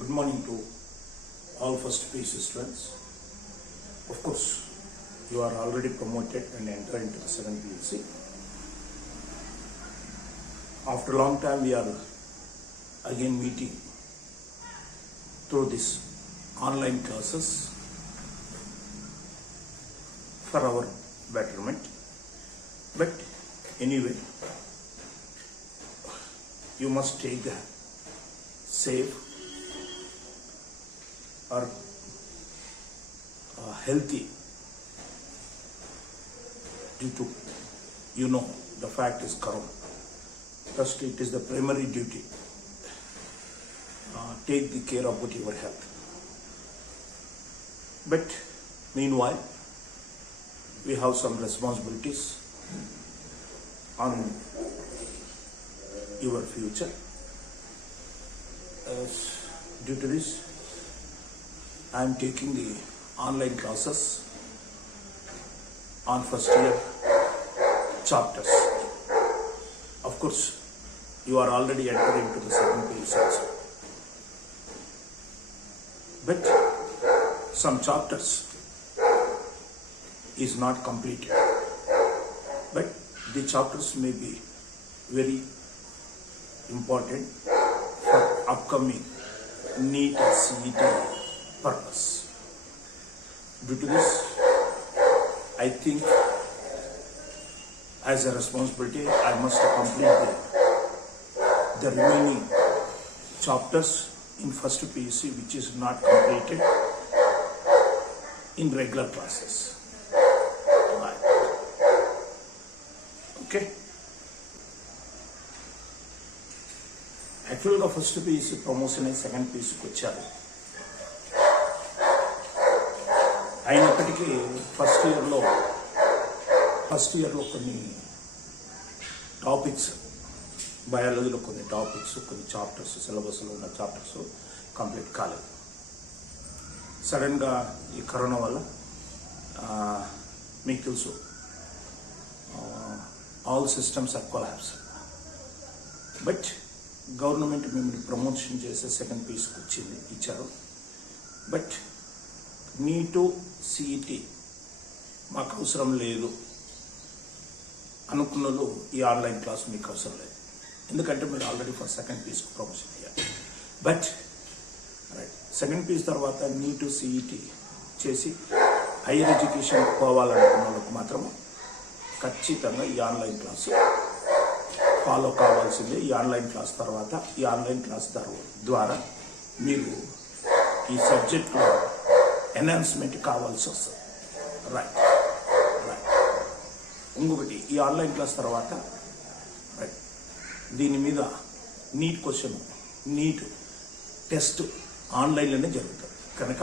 Good morning to all first PUC students. Of course, you are already promoted and enter into the second PUC. After a long time, we are again meeting through this online classes for our betterment. But anyway, you must take the safe or healthy due to the fact is corona. First, it is the primary duty. Take the care about your health. But meanwhile, we have some responsibilities on your future. Due to this, I am taking the online classes on first year chapters. Of course, you are already entering into the second PUC also. But some chapters is not completed. But the chapters may be very important for upcoming NEET and CET purpose. Due to this, I think as a responsibility, I must complete the remaining chapters in first PUC which is not completed in regular classes. Right. Okay. Actually, the first PUC promotion and second PUC వచ్చారు. అయినప్పటికీ ఫస్ట్ ఇయర్లో కొన్ని టాపిక్స్, బయాలజీలో కొన్ని టాపిక్స్, కొన్ని చాప్టర్స్, సిలబస్లో ఉన్న chapters complete కాలేదు. సడన్గా ఈ కరోనా వల్ల మీకు తెలుసు all systems are collapse. But government మిమ్మల్ని ప్రమోషన్ చేసే సెకండ్ పీస్కి ఇచ్చారు. బట్ నీటు సిఈటి మాకు అవసరం లేదు అనుకున్నలు ఈ ఆన్లైన్ క్లాస్ మీకు అవసరం లేదు, ఎందుకంటే మీరు ఆల్రెడీ ఫస్ట్ సెకండ్ పీస్కి ప్రమోషన్ అయ్యారు. బట్ రైట్, సెకండ్ పీస్ తర్వాత నీటు సిఈటి చేసి హైయర్ ఎడ్యుకేషన్ పోవాలనుకున్న వాళ్ళకు మాత్రం ఖచ్చితంగా ఈ ఆన్లైన్ క్లాస్ ఫాలో కావాల్సిందే. ఈ ఆన్లైన్ క్లాస్ తర్వాత, ఈ ఆన్లైన్ క్లాస్ ద్వారా మీరు ఈ సబ్జెక్ట్లో ఎన్హాన్స్మెంట్ కావాల్సి వస్తుంది. Right right. ఇంకొకటి, ఈ ఆన్లైన్ క్లాస్ తర్వాత రైట్ దీని మీద నీట్ టెస్ట్ ఆన్లైన్లోనే జరుగుతుంది కనుక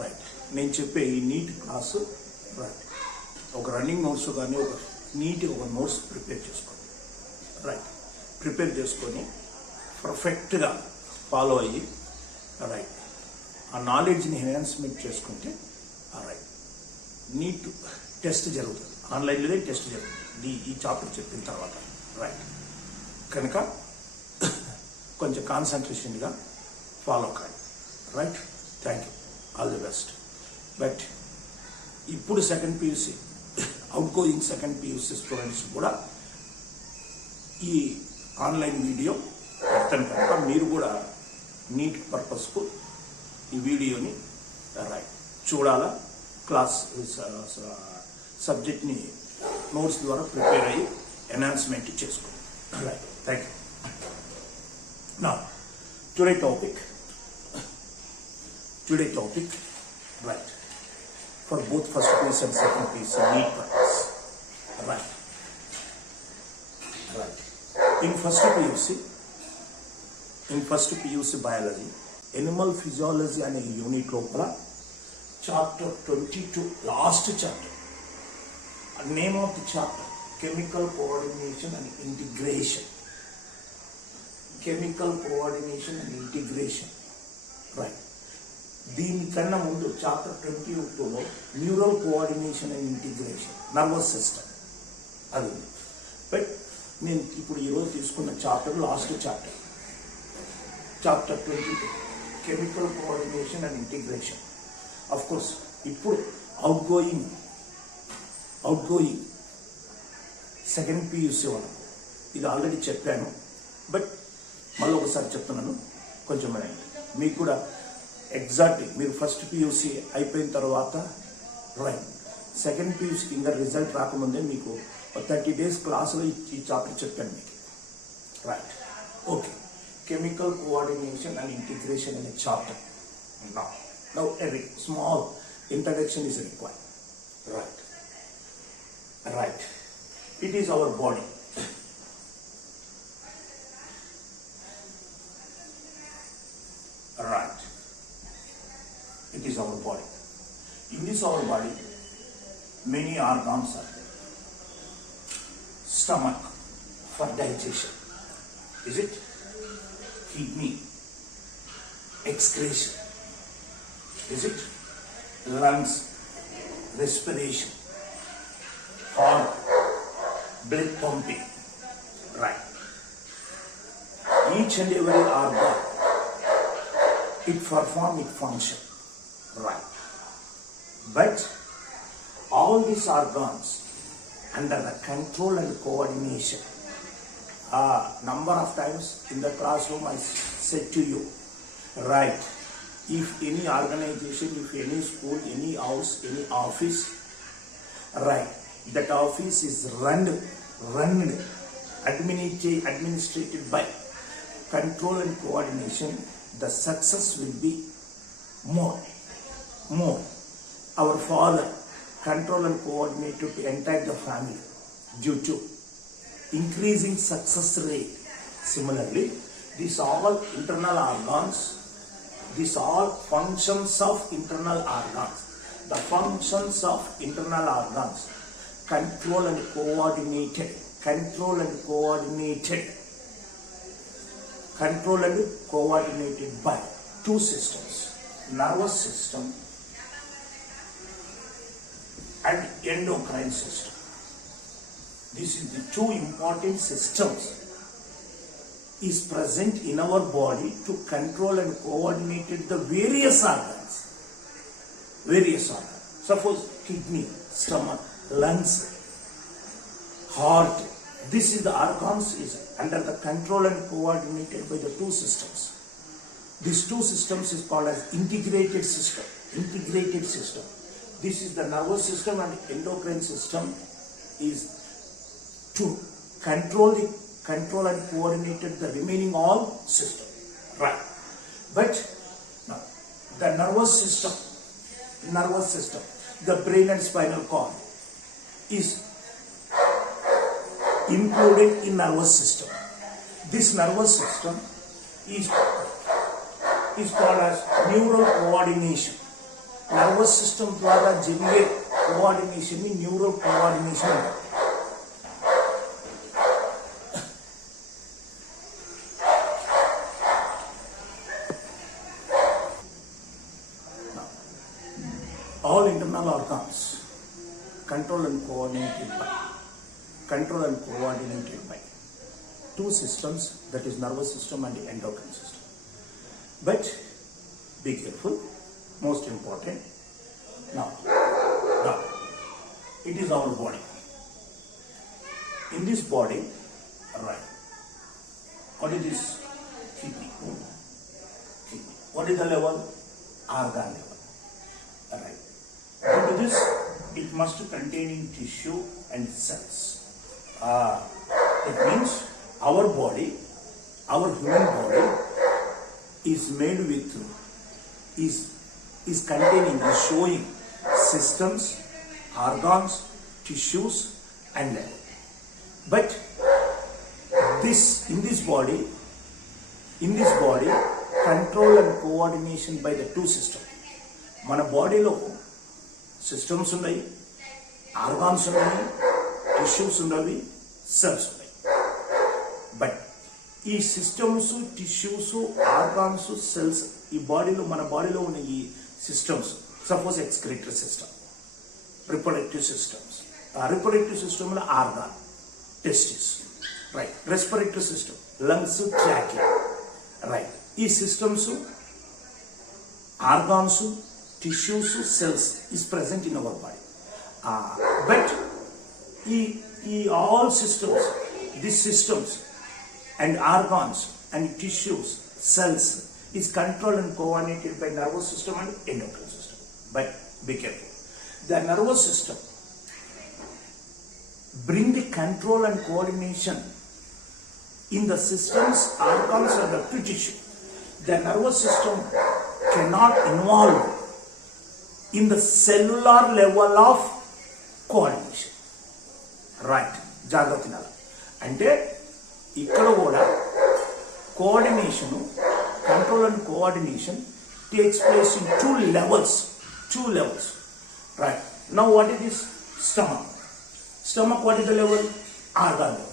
రైట్ నేను చెప్పే ఈ నీట్ క్లాసు రైట్ ఒక రన్నింగ్ నోట్స్ కానీ ఒక నోట్స్ ప్రిపేర్ చేసుకోండి. రైట్, ప్రిపేర్ చేసుకొని పర్ఫెక్ట్గా ఫాలో అయ్యి రైట్ ఆ నాలెడ్జ్ని ఎన్హాన్స్మెంట్ చేసుకుంటే రైట్ నీట్ టెస్ట్ జరుగుతుంది, ఆన్లైన్లోనే టెస్ట్ జరుగుతుంది ఈ చాప్టర్ చెప్పిన తర్వాత. రైట్ కనుక కొంచెం కాన్సన్ట్రేషన్గా ఫాలో కాండి. Right, thank you, all the best. But ఇప్పుడు second PUC out going second PUC students కూడా ఈ ఆన్లైన్ వీడియో పెడతాను కనుక మీరు కూడా నీట్ పర్పస్కు ఈ వీడియోని రైట్ చూడాలా, క్లాస్ సబ్జెక్ట్ని నోట్స్ ద్వారా ప్రిపేర్ అయ్యి ఎన్హాన్స్మెంట్ చేసుకోండి. Right, thank you. నా today topic right for both first PUC and second PUC NEET purpose. Right. In first PUC biology, animal physiology అనే యూనిట్ లోపల chapter 22 last chapter, name of the chapter chemical coordination and integration. Right, దీనికన్నా ముందు chapter 22లో neural coordination and integration, nervous system అది ఉంది. బట్ నేను ఇప్పుడు ఈరోజు తీసుకున్న chapter last chapter 22 chemical coordination and integration. Of course ఇప్పుడు అవుట్ గోయింగ్ సెకండ్ పియూసీ వాళ్ళకు ఇది ఆల్రెడీ చెప్పాను, బట్ మళ్ళీ ఒకసారి చెప్తున్నాను, కొంచెం మీకు కూడా ఎగ్జాక్ట్లీ మీరు ఫస్ట్ పియూసీ అయిపోయిన తర్వాత రైట్ సెకండ్ పియూసీకి ఇంకా రిజల్ట్ రాకముందే మీకు 30 days క్లాసులో ఈ చాప్టర్ చెప్పాను మీకు. Right, okay. Chemical coordination and integration అనే chapter. Now a small introduction is required. Right. It is our body. Right. It is our body. In this our body, many organs are there. Stomach for digestion. Is it? Kidney. Excretion. Is it? Lungs. Respiration. Heart. Blood pumping. Right. Each and every organ, it performs its function. Right. But all these organs under the control and coordination. Number of times in the classroom I said to you, right, if any organization, if any school, any house, any office, right, that office is run administrated by control and coordination, the success will be more. Our father control and coordinate to entire the family due to increasing success rate. Similarly, these all internal organs, these all functions of internal organs. The functions of internal organs control and coordinated by two systems, nervous system and endocrine system. This is the two important systems is present in our body to control and coordinate the various organs. Suppose kidney, stomach, lungs, heart. This is the organs is under the control and coordinated by the two systems. These two systems is called as integrated system. This is the nervous system and endocrine system is to control and coordinate the remaining all system. Right. But now the nervous system, the brain and spinal cord is included in nervous system. This nervous system is called as neural coordination. Nervous system ద్వారా జరిగే కోఆర్డినేషన్ ని neural coordination అంటారు. All internal organs control and coordinated by two systems, that is nervous system and endocrine system. But be careful, most important. Now it is our body. In this body, right, what is this? Kidney. What is the level? Organ level. Right. Due to this, it must containing tissue and cells. It means our body, our human body is made with, is containing, is showing systems, organs, tissues and level. But in this body, control and coordination by the two systems. మన బాడీలో సిస్టమ్స్ ఉన్నాయి, ఆర్గాన్స్ ఉన్నాయి, టిష్యూస్ ఉన్నవి, సెల్స్ ఉన్నాయి. బట్ ఈ systems, tissues, organs, cells ఈ బాడీలో, మన బాడీలో ఉన్న ఈ systems, suppose excretory system, reproductive systems, ఆ రిప్రొడక్టివ్ సిస్టమ్లో organ, testis, right, respiratory system, lungs, trachea, right. ఈ systems organs, tissues, cells is present in our body. But all systems, these systems and organs and tissues, cells is controlled and coordinated by nervous system and endocrine system. But be careful. The nervous system bring the control and coordination in the systems, organs and the tissue. The nervous system cannot involve in the cellular level of coordination. Right. జాగ్రత్త అంటే ఇక్కడ కూడా coordination, control and coordination takes place in two levels. Right. Now what is this? Stomach what is the level? Organ level.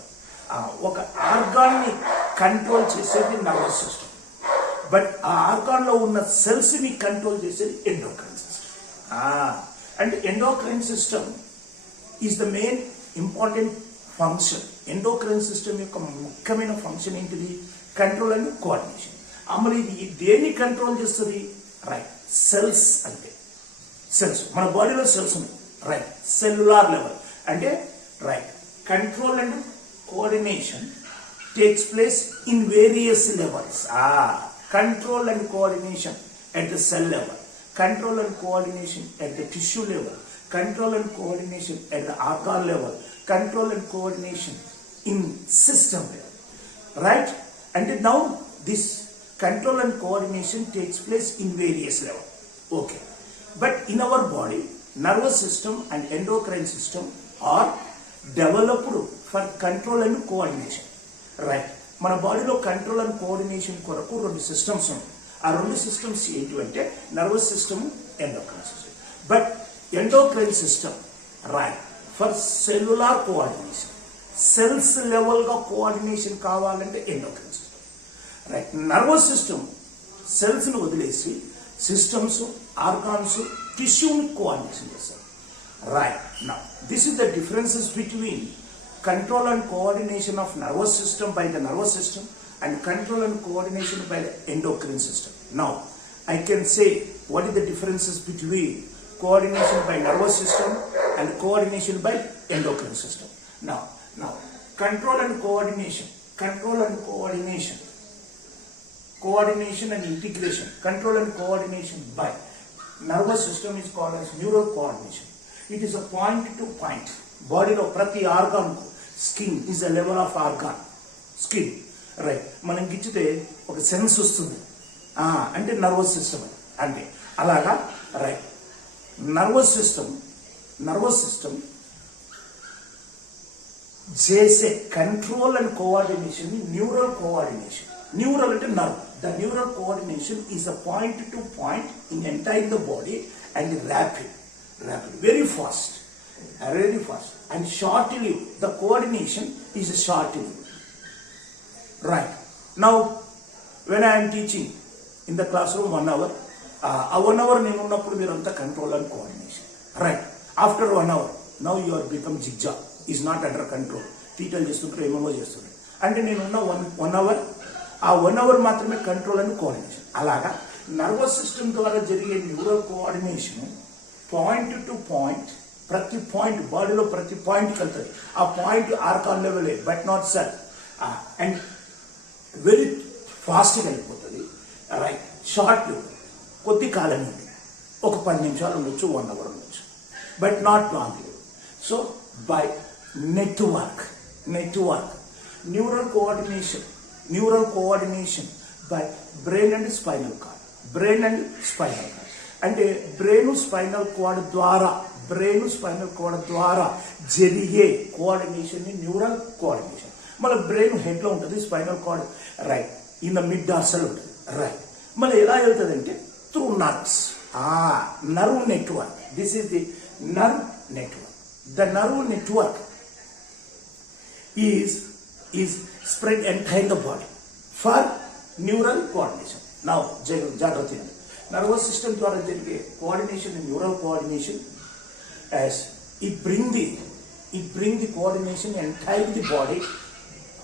ఒక ఆర్గాన్ని కంట్రోల్ చేసేది nervous system, but ఆ ఆర్గాన్లో ఉన్న సెల్స్ని కంట్రోల్ చేసేది endocrine system. And endocrine system is the main important function. Endocrine system యొక్క ముఖ్యమైన ఫంక్షన్ ఏంటిది? Control and coordination. మరి ఇది దేన్ని కంట్రోల్ చేస్తుంది? Right, cells. అంటే సెల్స్, మన బాడీలో సెల్స్ ఉన్నాయి. రైట్, సెల్యులార్ లెవెల్ అంటే right. Control and coordination takes place in various levels. Control and coordination at the cell level, control and coordination at the tissue level, control and coordination at the organ level, control and coordination in system level. Right? And now this control and coordination takes place in various levels. Okay. But in our body, nervous system and endocrine system are developed for control and coordination. Right, మన బాడీలో control and coordination కొరకు రెండు సిస్టమ్స్ ఉన్నాయి. ఆ రెండు systems ఏంటి అంటే nervous system, endocrine system. But endocrine system right for cellular coordination, cells లెవెల్గా కోఆర్డినేషన్ కావాలంటే endocrine system. Right, nervous system సెల్స్ని వదిలేసి సిస్టమ్స్, ఆర్గాన్స్, టిష్యూని కోఆర్డినేషన్ చేస్తారు. Right. Now, this is the differences between control and coordination of nervous system by the nervous system and control and coordination by the endocrine system. Now, I can say what is the differences between coordination by nervous system and coordination by endocrine system. Now, control and coordination and integration, control and coordination by nervous system is called as neural coordination. It is a point to point. బాడీలో ప్రతి organ, skin is a level of organ. Skin right, మనం గిచ్చితే ఒక సెన్స్ వస్తుంది అంటే nervous system అంటే అలాగా. Right, nervous system చేసే control and coordination neural coordination. Neural అంటే nerve. The neural coordination is a point to point in entire the body and rapid, very fast, and short-lived. The coordination is short-lived. Right. Now, when I am teaching in the classroom 1 hour, a 1 hour నేను ఉన్నప్పుడు మీరు అంతా control and coordination. Right, after 1 hour now you are become jigsaw, is not under control. టీటలు చేస్తుంటారు, ఏమేమో చేస్తుంటారు. అంటే నేను ఉన్న 1 hour, ఆ 1 hour మాత్రమే కంట్రోల్ అండ్ కోఆర్డినేషన్. అలాగా నర్వస్ సిస్టమ్ ద్వారా జరిగే neural coordination point to point, ప్రతి పాయింట్ బాడీలో ప్రతి పాయింట్కి వెళ్తుంది. ఆ పాయింట్ ఆర్గాన్ లెవెలే, but not cell. And very ఫాస్ట్గా వెళ్ళిపోతుంది. రైట్, షార్ట్ కొద్ది కాలం నుండి ఒక 10 నిమిషాలు ఉండొచ్చు, 1 hour ఉండొచ్చు, but not long. So by network neural coordination by brain and spinal cord. అంటే బ్రెయిన్ స్పైనల్ కార్డ్ ద్వారా జరిగే కోఆర్డినేషన్ ని న్యూరల్ కోఆర్డినేషన్. మళ్ళీ బ్రెయిన్ హెడ్ లో ఉంటుంది, spinal cord right in the mid dorsal ఉంటుంది. రైట్, మళ్ళీ ఎలా వెళ్తుంది అంటే through nerves. Nerve network. This is the nerve network. The nerve network is spread entire the body for neural coordination. Now జాగ్రత్త, nervous system ద్వారా జరిగే coordination, neural coordination, as it bring the coordination entire the body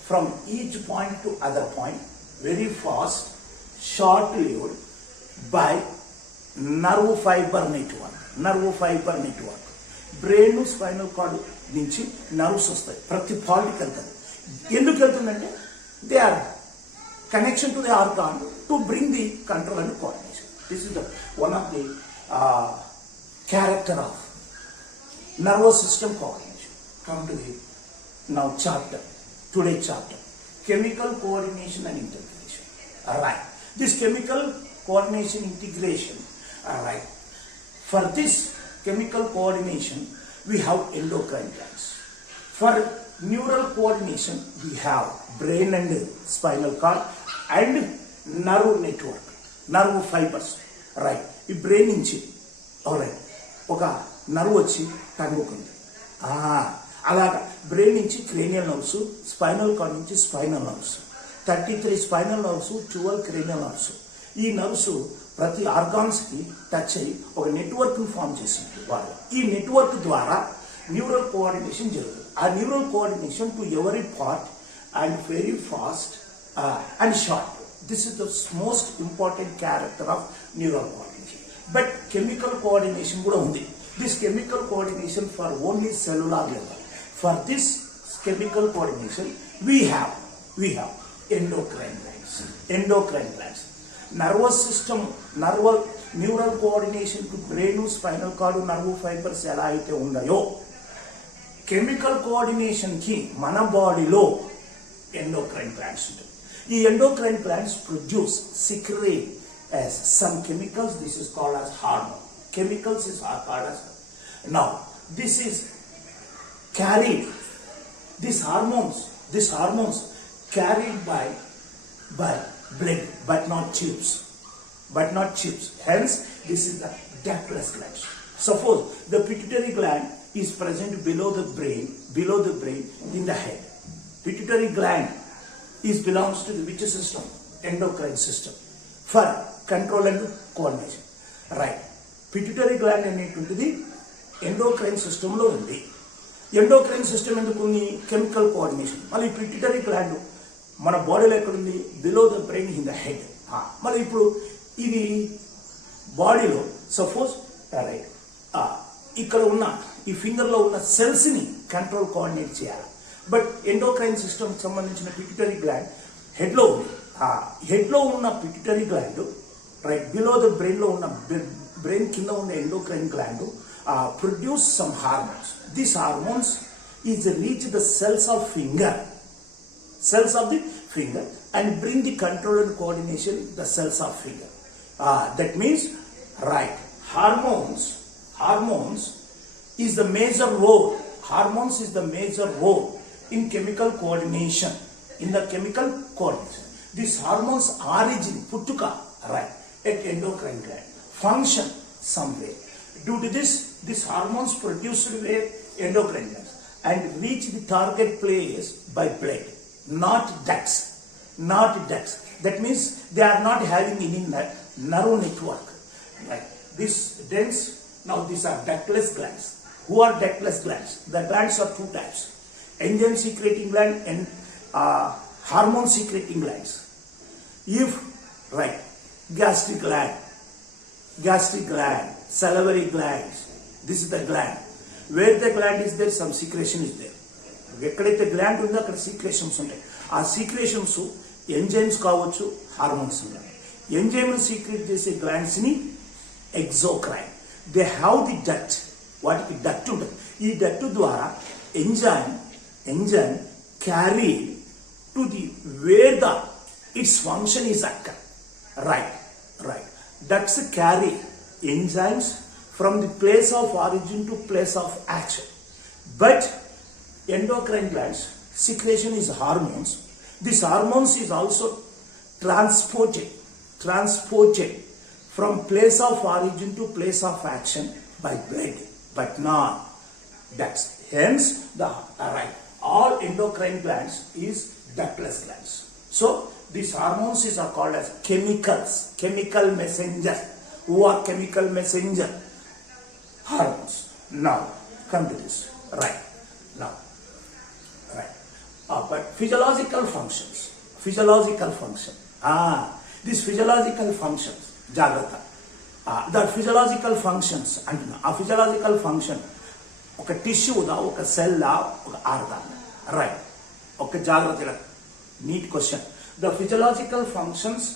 from each point to other point, very fast, short-lived, by nerve fibre network brain spinal cord నుంచి nerves వస్తాయి, ప్రతి పార్ట్కి వెళ్తుంది. ఎందుకు వెళ్తుందంటే they are connection to the organ to bring the control and coordination. This is the one of the character of nervous system coordination. Come to the now today chapter, chemical coordination and integration. Alright, this chemical coordination integration, alright, for this chemical coordination we have endocrine glands. For neural coordination we have brain and spinal cord and nerve network, nerve fibers, right. ఈ బ్రెయిన్ నుంచి alright ఒక నర్వ్ వచ్చి టంగుకుంది, అలాగా బ్రెయిన్ నుంచి cranial nerves, spinal cord నుంచి spinal nerves, 33 spinal nerves, 12 cranial nerves. ఈ నర్వ్స్ ప్రతి ఆర్గాన్స్కి టచ్ అయ్యి ఒక నెట్వర్క్ని ఫామ్ చేసింది వాళ్ళు. ఈ నెట్వర్క్ ద్వారా న్యూరల్ కోఆర్డినేషన్ జరుగుతుంది. ఆ neural coordination to every part and very fast and short. This is the most important character of neural coordination. But chemical coordination కూడా ఉంది. This chemical coordination for only cellular level. For this chemical coordination, we have endocrine glands. Nervous system, neural coordination to brain, spinal cord, nerve fibers ఎలా అయితే ఉన్నాయో, chemical coordination కి మన బాడీలో endocrine glands ఉంటాయి. ఈ endocrine glands secrete as some chemicals. This is called as hormone. Chemicals is called as. Now this is carried, these hormones carried by blood, but not tubes. Hence this is the ductless glands. Suppose the pituitary gland is present below the brain in the head. Pituitary gland belongs to the which system? Endocrine system, for control and coordination, right. Pituitary gland అనేటువంటిది ఎండోక్రైన్ సిస్టంలో ఉంది. Endocrine system ఎందుకు ఉంది? Chemical coordination. మళ్ళీ pituitary gland మన బాడీలో ఎక్కడుంది? Below the brain in the head. మళ్ళీ ఇప్పుడు ఇది బాడీలో సపోజ్ రైట్ ఇక్కడ ఉన్న ఈ ఫింగర్లో ఉన్న సెల్స్ని కంట్రోల్ కోఆర్డినేట్ చేయాలి. బట్ ఎండోక్రైన్ సిస్టమ్కి సంబంధించిన పిట్యూటరీ గ్లాండ్ హెడ్లో ఉంది. హెడ్లో ఉన్న pituitary gland right below the బ్రెయిన్లో ఉన్న brain కింద ఉన్న endocrine gland produce some hormones. These hormones is reach the cells of the finger and bring the control and coordination the cells of finger. That means right, hormones is the major role. Hormones is the major role in chemical coordination. These hormones origin puttuka right at endocrine gland, function somewhere. Due to this, these hormones produced where endocrine glands and reach the target place by blood, not ducts. That means they are not having any nerve network. Right. This dense. Now these are ductless glands. Who are ductless glands? The glands are two types: enzyme secreting gland and hormone secreting glands. If right, gastric gland, salivary glands. This is the gland. Where the gland is there, some secretion is there. ఎక్కడైతే gland ఉందో అక్కడ secretions ఉంటాయి. ఆ secretions enzymes కావచ్చు, hormones ఉన్నాయి. Enzyme secrete చేసే గ్లాండ్స్ని exocrine. They have the duct. వాటికి డక్ట్ ఉంటుంది. ఈ డక్ట్ ద్వారా enzyme carry to the where the its function is occur. Right. Ducts carry enzymes from the place of origin to place of action. But endocrine glands secretion is hormones. This hormones is also transported from place of origin to place of action by blood, but not ducts. Hence all endocrine glands is ductless glands. So these hormones are called as chemical messenger. Who are chemical messenger? Hormones. Now come to this. Right. But physiological functions. These physiological functions, Jagrata. The physiological functions అంటున్నా. ఆ physiological function ఒక టిష్యూదా, ఒక సెల్లా, ఒక organ. Right, ఒక జాగ్రత్తగా NEET question. The physiological functions,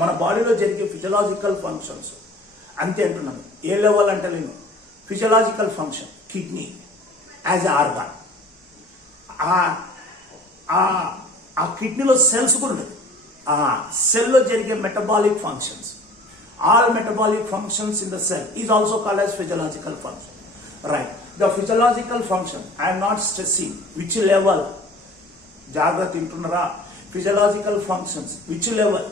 మన బాడీలో జరిగే ఫిజియలాజికల్ ఫంక్షన్స్ అంతే అంటున్నాను. ఏ లెవెల్ అంటే నేను physiological function kidney as a organ. ఆ కిడ్నీలో సెల్స్ కూడా ఉండదు. ఆ సెల్లో జరిగే metabolic functions, all metabolic functions in the cell is also called as physiological function. Right, the physiological function, I am not stressing which level, jagrath intunara, physiological functions which level,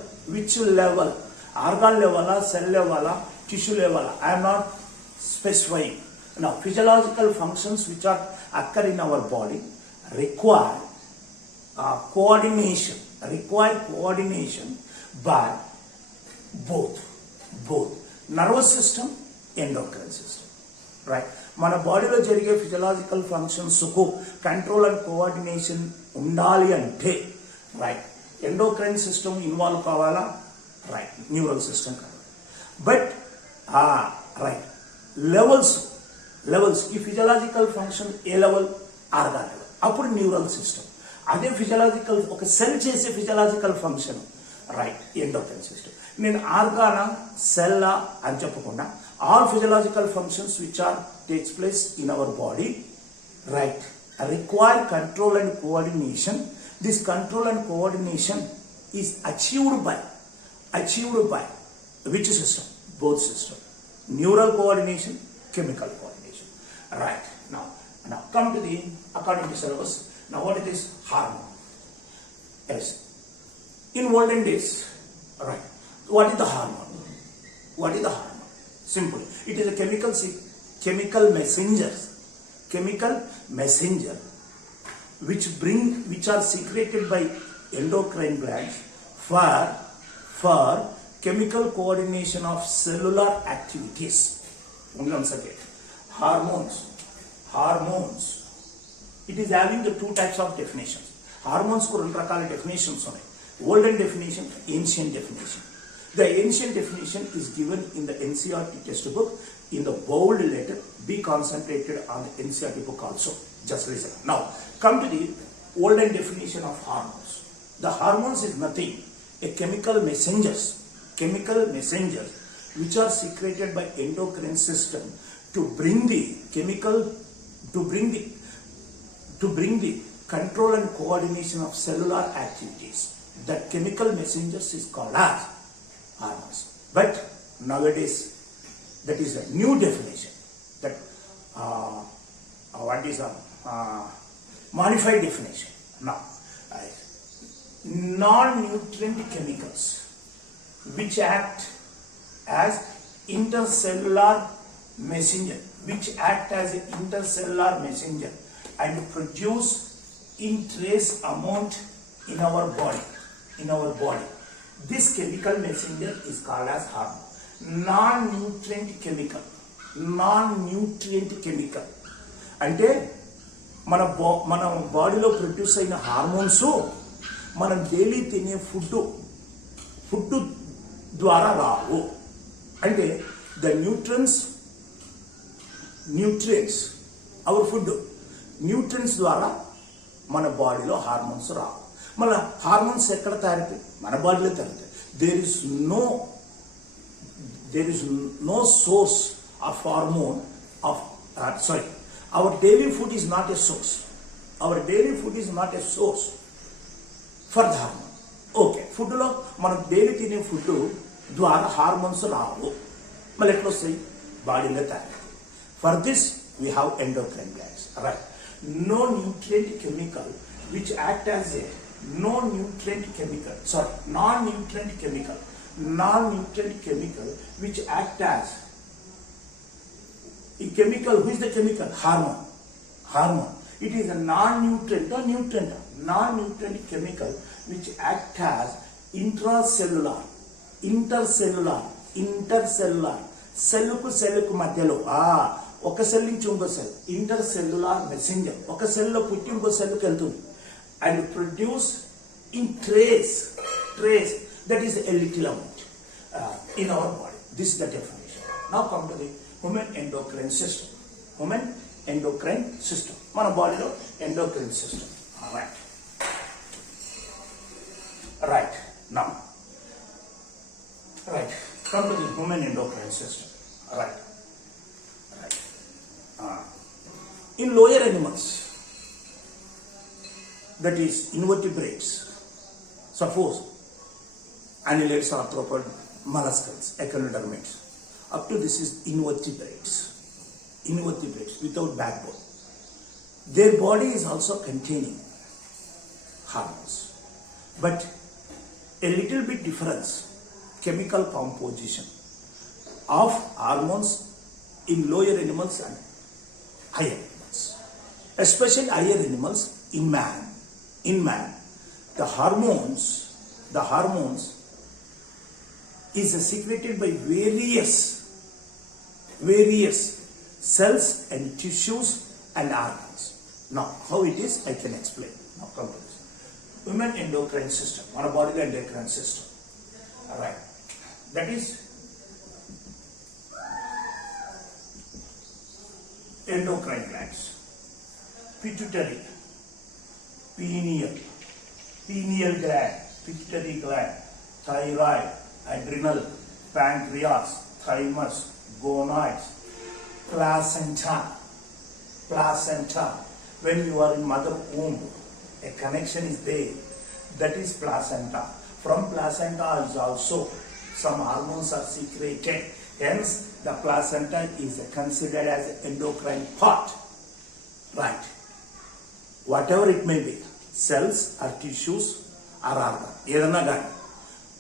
organ level, cell level, tissue level, I am not specifying. Now physiological functions which are occur in our body require coordination by both nervous system, endocrine system. Right, మన బాడీలో జరిగే physiological functions కు control and coordination ఉండాలి అంటే right endocrine system involve కావాలా, right neural system కావాలి. But right levels ఈ physiological function ఏ లెవెల్, ఆర్గాన్ లెవెల్, అప్పుడు న్యూరల్ సిస్టమ్. అదే ఫిజియలాజికల్ ఒక సెల్ చేసే physiological function right endocrine system. నేను ఆర్గానా సెల్లా అని చెప్పకుండా all physiological functions which are takes place in our body right require control and coordination. This control and coordination is achieved by which system, both system, neural coordination, chemical coordination. Right, now come to the according to syllabus. Now what is this hormone? Yes, in olden days, right, what is the hormone? Simple, it is a chemical messenger which are secreted by endocrine glands for chemical coordination of cellular activities. Once again, hormones, it is having the two types of definitions. Hormones ku rendu rakala definitions unnai. Olden definition, ancient definition. The ancient definition is given in the NCERT textbook in the bold letter. Be concentrated on the NCERT book also. Just listen. Now, come to the olden definition of hormones. The hormones is nothing, a chemical messengers which are secreted by endocrine system to bring the control and coordination of cellular activities. That chemical messengers is called as hormones. But nowadays, that is a new definition. That what is a modified definition. Now, non-nutrient chemicals which act as intercellular messenger, and produce in trace amount in our body. This chemical messenger is called as hormone. Non-nutrient chemical అంటే మన బాడీలో ప్రొడ్యూస్ అయిన హార్మోన్స్ మనం డైలీ తినే ఫుడ్ ద్వారా రావు. అంటే the nutrients our food nutrients ద్వారా మన బాడీలో హార్మోన్స్ రావు. మన హార్మోన్స్ ఎక్కడ తయారవుతాయి? మన బాడీలో తయారవుతాయి. There is no source of hormone of our daily food is not a source. For the hormone. Okay, food లో మనం డైలీ తినే ఫుడ్ ద్వారా హార్మోన్స్ రావు. మళ్ళీ ఎట్లా వస్తాయి? బాడీలో తయారవుతాయి. For this we have endocrine glands. Right. Non-nutrient chemical which act as a non-nutrient chemical which act as a chemical. Who is the chemical? Hormone. It is a non-nutrient chemical which act as intercellular సెల్లుకు మధ్యలో ఒక సెల్ నుంచి ఇంకో సెల్ ఇంటర్సెల్యులార్ మెసెంజర్, ఒక సెల్లో పుట్టి ఇంకో సెల్కి వెళ్తుంది and produce in trace that is a little amount in our body. This is the definition. Now come to the human endocrine system. Human endocrine system. మన బాడీలో endocrine system. Alright. Right. Now. Right. Come to the human endocrine system. Right. Right. In lower animals, that is invertebrates, suppose annelids, arthropods, molluscs, echinodermates, up to this is invertebrates without backbone. Their body is also containing hormones, but a little bit difference chemical composition of hormones in lower animals and higher animals, especially higher animals. In man, the hormones is secreted by various cells and tissues and organs. Now, how it is, I can explain. Now, come to this. Human endocrine system, our body endocrine system. All right. That is endocrine glands, pituitary, pineal gland, pituitary gland, thyroid, adrenal, pancreas, thymus, gonads, placenta. When you are in mother womb, a connection is there. That is placenta. From placenta is also some hormones are secreted. Hence, the placenta is considered as endocrine part. Right. Whatever it may be, cells or tissues or organ. ఏదన్నా కానీ.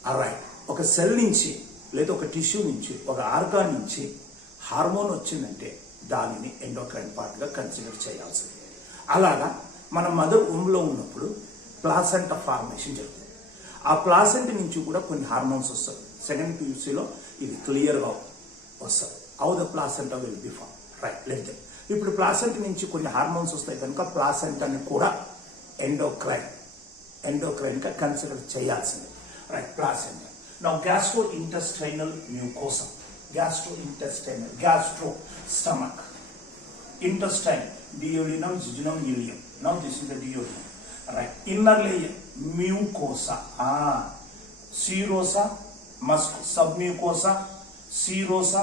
Alright. ఒక సెల్ నుంచి లేదా ఒక టిష్యూ నుంచి ఒక ఆర్గాన్ నుంచి హార్మోన్ వచ్చిందంటే దానిని ఎండోక్రైన్ పార్ట్గా కన్సిడర్ చేయాల్సింది. అలాగా మన మదర్ వూమ్లో ఉన్నప్పుడు ప్లాసెంటా ఫార్మేషన్ జరుగుతుంది. ఆ ప్లాసెంట్ నుంచి కూడా కొన్ని హార్మోన్స్ వస్తాయి. సెకండ్ PUCలో ఇది క్లియర్గా వస్తుంది. How the placenta will be form. Right, let them. ఇప్పుడు ప్లాసెంట్ నుంచి కొన్ని హార్మోన్స్ వస్తాయి కనుక ప్లాసెంటాని కూడా ఎండోక్రైన్గా కన్సిడర్ చేయాల్సింది. Right, placenta. Now, gastrointestinal mucosa, gastro, stomach, intestine, duodenum, jejunum, ileum. Now, this is the duodenum. Right. Inner layer, mucosa, serosa, submucosa, serosa,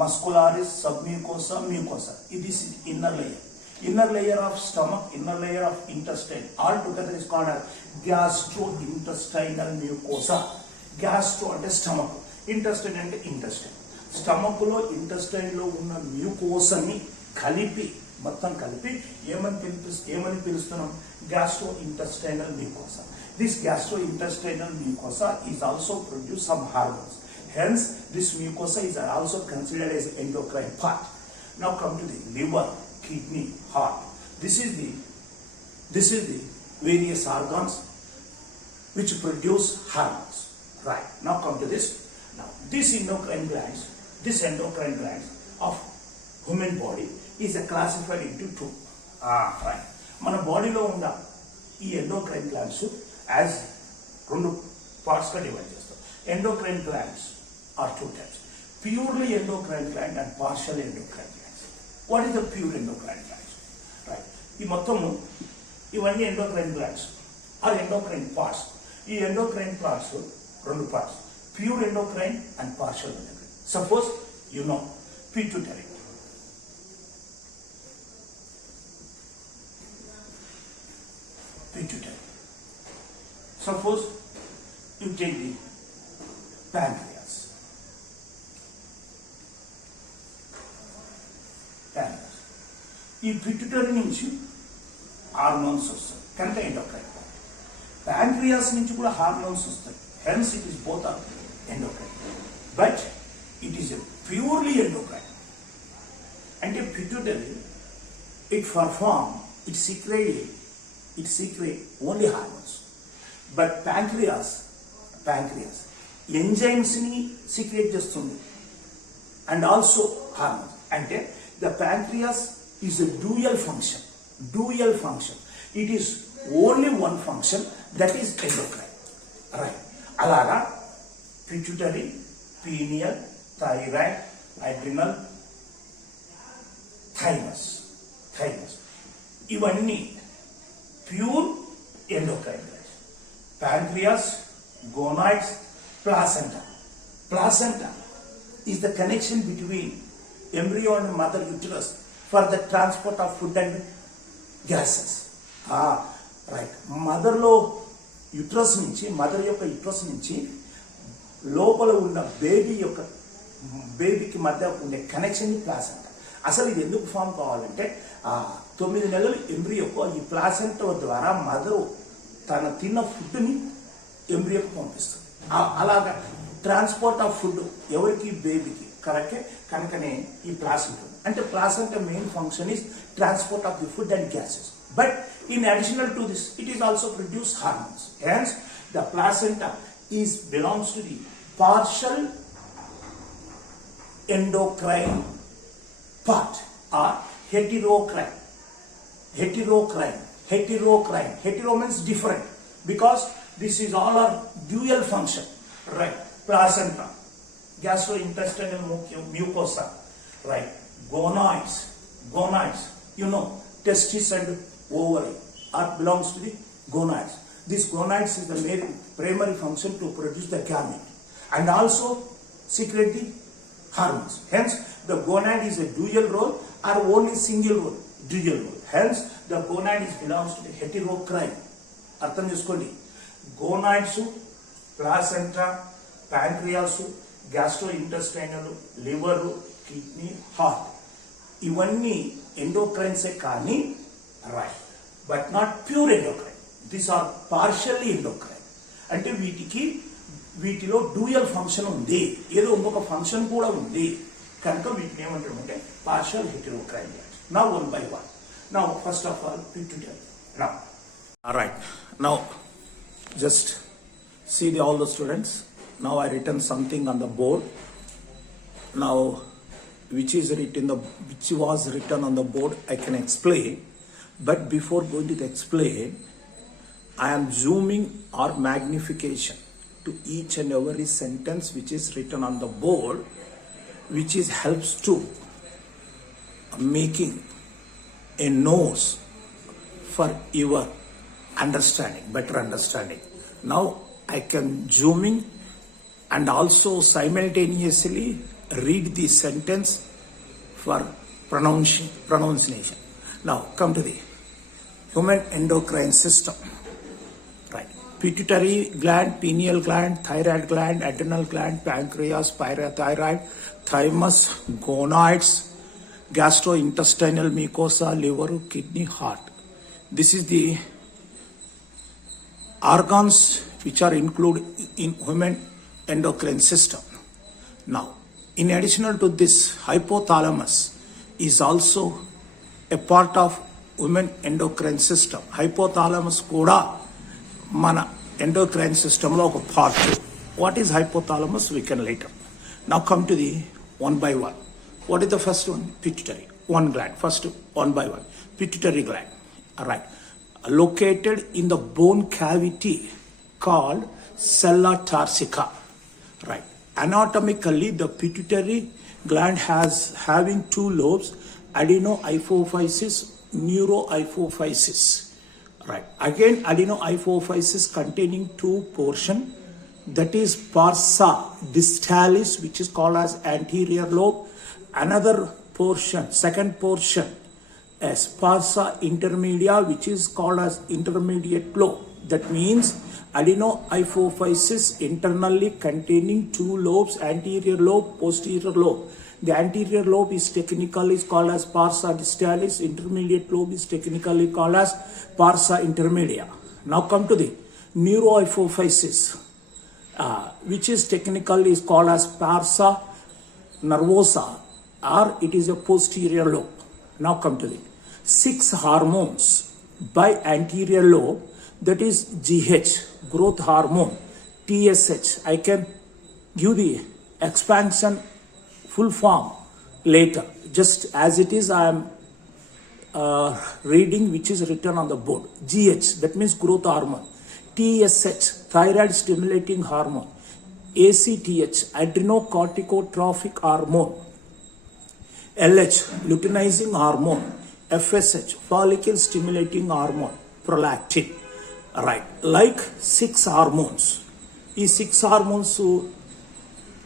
muscularis, submucosa, mucosa. This is inner layer. Inner layer of stomach, inner layer of intestine. All together is called as gastrointestinal mucosa. Gastro అంటే stomach, intestine అంటే intestine. స్టమక్లో ఇంటెస్టైన్లో ఉన్న మ్యూకోసాని మొత్తం కలిపి ఏమని పిలుస్తున్నాం? Gastro intestinal mucosa. This gastro intestinal mucosa is also produce some hormones. Hence this mucosa is also considered as endocrine part. Now come to the liver, kidney, heart. This is the various organs which produce hormones. Right. Now come to this. Now this endocrine glands of human body is classified into two. Right. మన బాడీలో ఉన్న ఈ endocrine glands as రెండు పార్ట్స్గా divide చేస్తాం. Endocrine glands are two types, purely endocrine gland and partial endocrine glands. What is the pure endocrine glands? Right. ఈ మొత్తము ఇవన్నీ endocrine glands are endocrine parts. ఈ ఎండోక్రైన్ పార్ట్స్ రెండు parts, pure endocrine and partial endocrine. Suppose you know pituitary. Suppose you take the pancreas. ఈ pituitary నుంచి hormones వస్తాయి కనుక endocrine. Pancreas నుంచి కూడా హార్మోన్స్ వస్తాయి. Hence it is both are endocrine, but it is a purely endocrine. And a pituitary, it secrete only hormones. But pancreas enzymes ni secrete చేస్తుంది and also hormones. And the pancreas is a dual function. It is only one function, that is endocrine. Right. అలాగా pituitary, pineal, thyroid, adrenal, thymus. ఇవన్నీ pure endocrine glands. Pancreas, gonads, placenta. Placenta is the connection between embryo and mother uterus for the transport of food and gases. Right. Mother యొక్క యుట్రస్ నుంచి లోపల ఉన్న బేబీకి మధ్య ఉండే connection placenta. అసలు ఇది ఎందుకు ఫామ్ కావాలంటే 9 నెలలు ఎంబ్రియోకు ఈ ప్లాసెంటా ద్వారా మదరు తన తిన్న ఫుడ్ని ఎంబ్రియోకు పంపిస్తుంది. అలాగా ట్రాన్స్పోర్ట్ ఆఫ్ ఫుడ్ ఎవరికి, బేబీకి. కరెక్టే. కనుకనే ఈ ప్లాసెంటా అంటే placenta main function is transport of the food and gases. But in additional to this it is also produce hormones. Hence the placenta belongs to the partial endocrine part or heterocrine. Hetero means different because this is all our dual function. Right. Placenta, gastrointestinal mucosa. Right. Gonads, testis and ovary belongs to the gonads. This gonads is the main primary function to produce the gamete and also secrete the hormones. Hence, the gonad is a dual role or only single role? Dual role. Hence, the gonad belongs to the heterocrine. అర్థం చేసుకోండి. Gonads, placenta, pancreas, gastrointestinal, liver, kidney, heart ఇవన్నీ ఎండోక్రైన్సే కానీ right but not pure endocrine. These are partially endocrine. అంటే వీటిలో dual function ఉంది, ఏదో ఇంకొక ఫంక్షన్ కూడా ఉంది. కనుక వీటిని ఏమంటామంటే partial heterocrine glands. Now one by one. Now first of all pituitary. Now right. Now just see all the students. Now I written something on the board. Now which was written on the board I can explain. But before going to explain, I am zooming or magnification to each and every sentence which is written on the board, which helps to making a notes for your better understanding. Now I can zooming and also simultaneously read the sentence for pronunciation. Now come to the human endocrine system. Right. Pituitary gland, pineal gland, thyroid gland, adrenal gland, pancreas, parathyroid, thymus, gonads, gastrointestinal mucosa, liver, kidney, heart. This is the organs which are included in human endocrine system. Now, in addition to this, hypothalamus is also a part of human endocrine system. Hypothalamus kuda mana endocrine system lo oka part. What is hypothalamus? We can later. Now come to the one by one. What is the first one? Pituitary. One gland. First one by one. Pituitary gland. All right. Located in the bone cavity called sella turcica. Right. Anatomically, the pituitary gland having two lobes, adenohypophysis, neurohypophysis. Right. Again, adenohypophysis containing two portion, that is pars distalis, which is called as anterior lobe. Another portion, second portion, as pars intermedia, which is called as intermediate lobe. That means adenohypophysis internally containing two lobes, anterior lobe, posterior lobe. The anterior lobe is technically called as pars distalis. Intermediate lobe is technically called as pars intermedia. Now come to the neurohypophysis, which is technically called as pars nervosa, or it is a posterior lobe. Now come to the 6 hormones by anterior lobe, that is GH, growth hormone, TSH. I can give the expansion full form later. Just as it is, I am reading which is written on the board. GH, that means growth hormone. TSH, thyroid stimulating hormone. ACTH, adrenocorticotropic hormone, LH, luteinizing hormone, FSH, follicle stimulating hormone, prolactin. Right, like 6 hormones. ఈ 6 హార్మోన్స్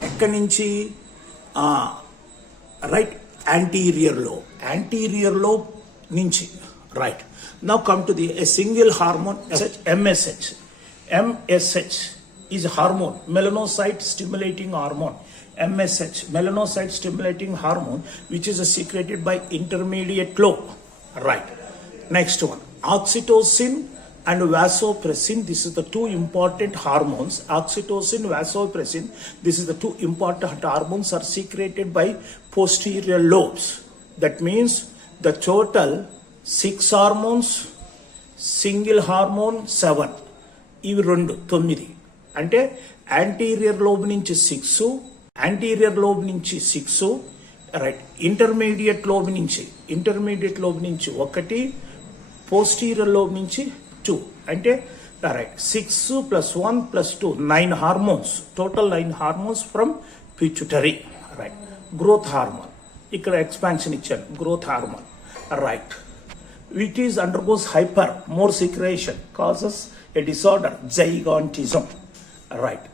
ఎక్కడి నుంచి right anterior లో నుంచి right. Now come to the single hormone MSH is hormone, melanocyte stimulating hormone. MSH, melanocyte stimulating hormone, which is secreted by intermediate lobe. Right. Next one, oxytocin and vasopressin. This is the 2 important hormones. Oxytocin, vasopressin. This is the 2 important hormones are secreted by posterior lobes. That means the total 6 hormones, single hormone 7. ఇవి 2 9. అంటే anterior lobe నుంచి 6 right. Intermediate lobe నుంచి 1, posterior lobe నుంచి 2. అంటే రైట్ 6 + 1 + 2 9 hormones. Total 9 hormones from pituitary. Right. Growth hormone ఇక్కడ ఎక్స్పాన్షన్ ఇచ్చాను. Growth hormone right, which is undergoes more secretion, causes a disorder, gigantism. Right.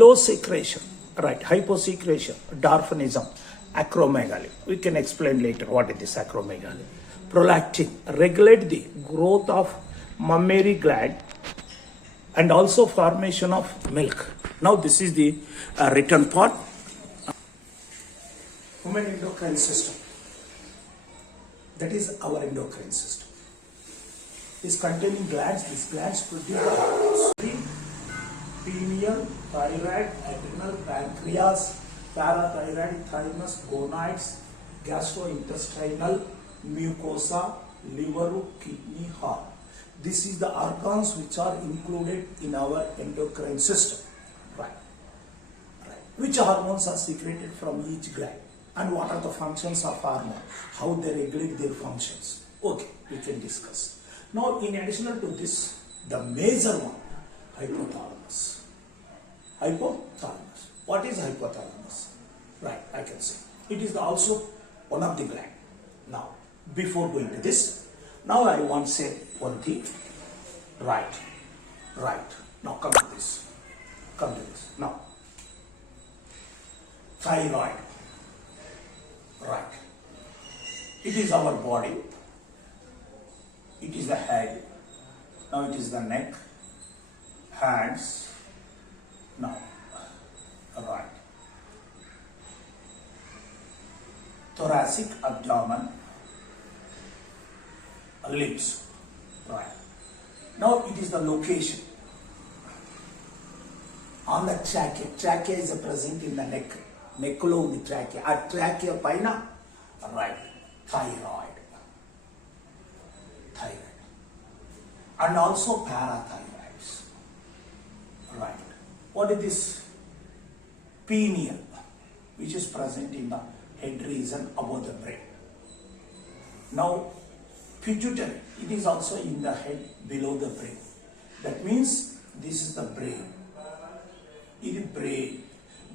Low secretion, right. Hyposecretion, dwarfism, acromegaly. We can explain later what is this acromegaly. Prolactin regulate the growth of mammary gland and also formation of milk. Now this is the written part. Human endocrine system. That is our endocrine system. Is containing glands. These glands produce the hormones. Pineal, thyroid, adrenal, pancreas, parathyroid, thymus, gonads, gastrointestinal, mucosa, liver, kidney, heart. This is the organs which are included in our endocrine system. Right. Which hormones are secreted from each gland? And what are the functions of hormone? How they regulate their functions? Okay, we can discuss. Now, in addition to this, the major one, hypothalamus. Hypothalamus. What is hypothalamus? Right, I can say. It is also one of the gland. Now, before going to this, now I want to say one thing. Right. Now come to this. Now, thyroid. Right. It is our body. It is the head. Now it is the neck, hands. Now, right. Thoracic abdomen, lips. Right. Now it is the location on the trachea. Trachea is present in the neck. Neck lo undi trachea. A trachea paina, right, thyroid. And also parathyroids. Right. What is this? Pineal, which is present in the head region above the brain. Now, pituitary, it is also in the head below the brain. That means this is the brain. It is brain.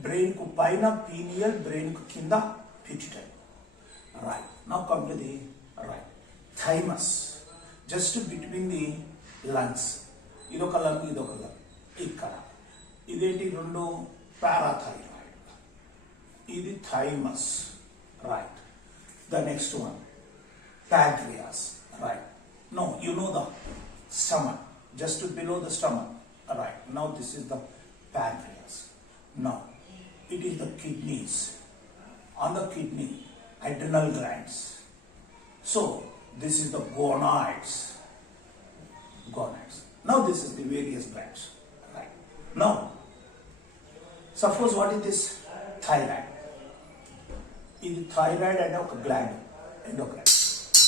Brain ku paina pineal, brain ku kinda pituitary. Right. Now come to the right. Thymus. Just between the lungs. ఇదొక లంగ్, ఇదొక లంగ్. ఇక్కడ ఇదేంటి? 2 పారాథైరాయిడ్. ఇది thymus. Right. The next one pancreas. Right. No, you know the stomach. Just below the stomach. Right. Now this is the pancreas. Now it is the kidneys. On the kidney, adrenal glands. So this is the gonads. Now this is the various glands. Right. Now, suppose what is this? Thyroid. In the thyroid and a gland, endocrine.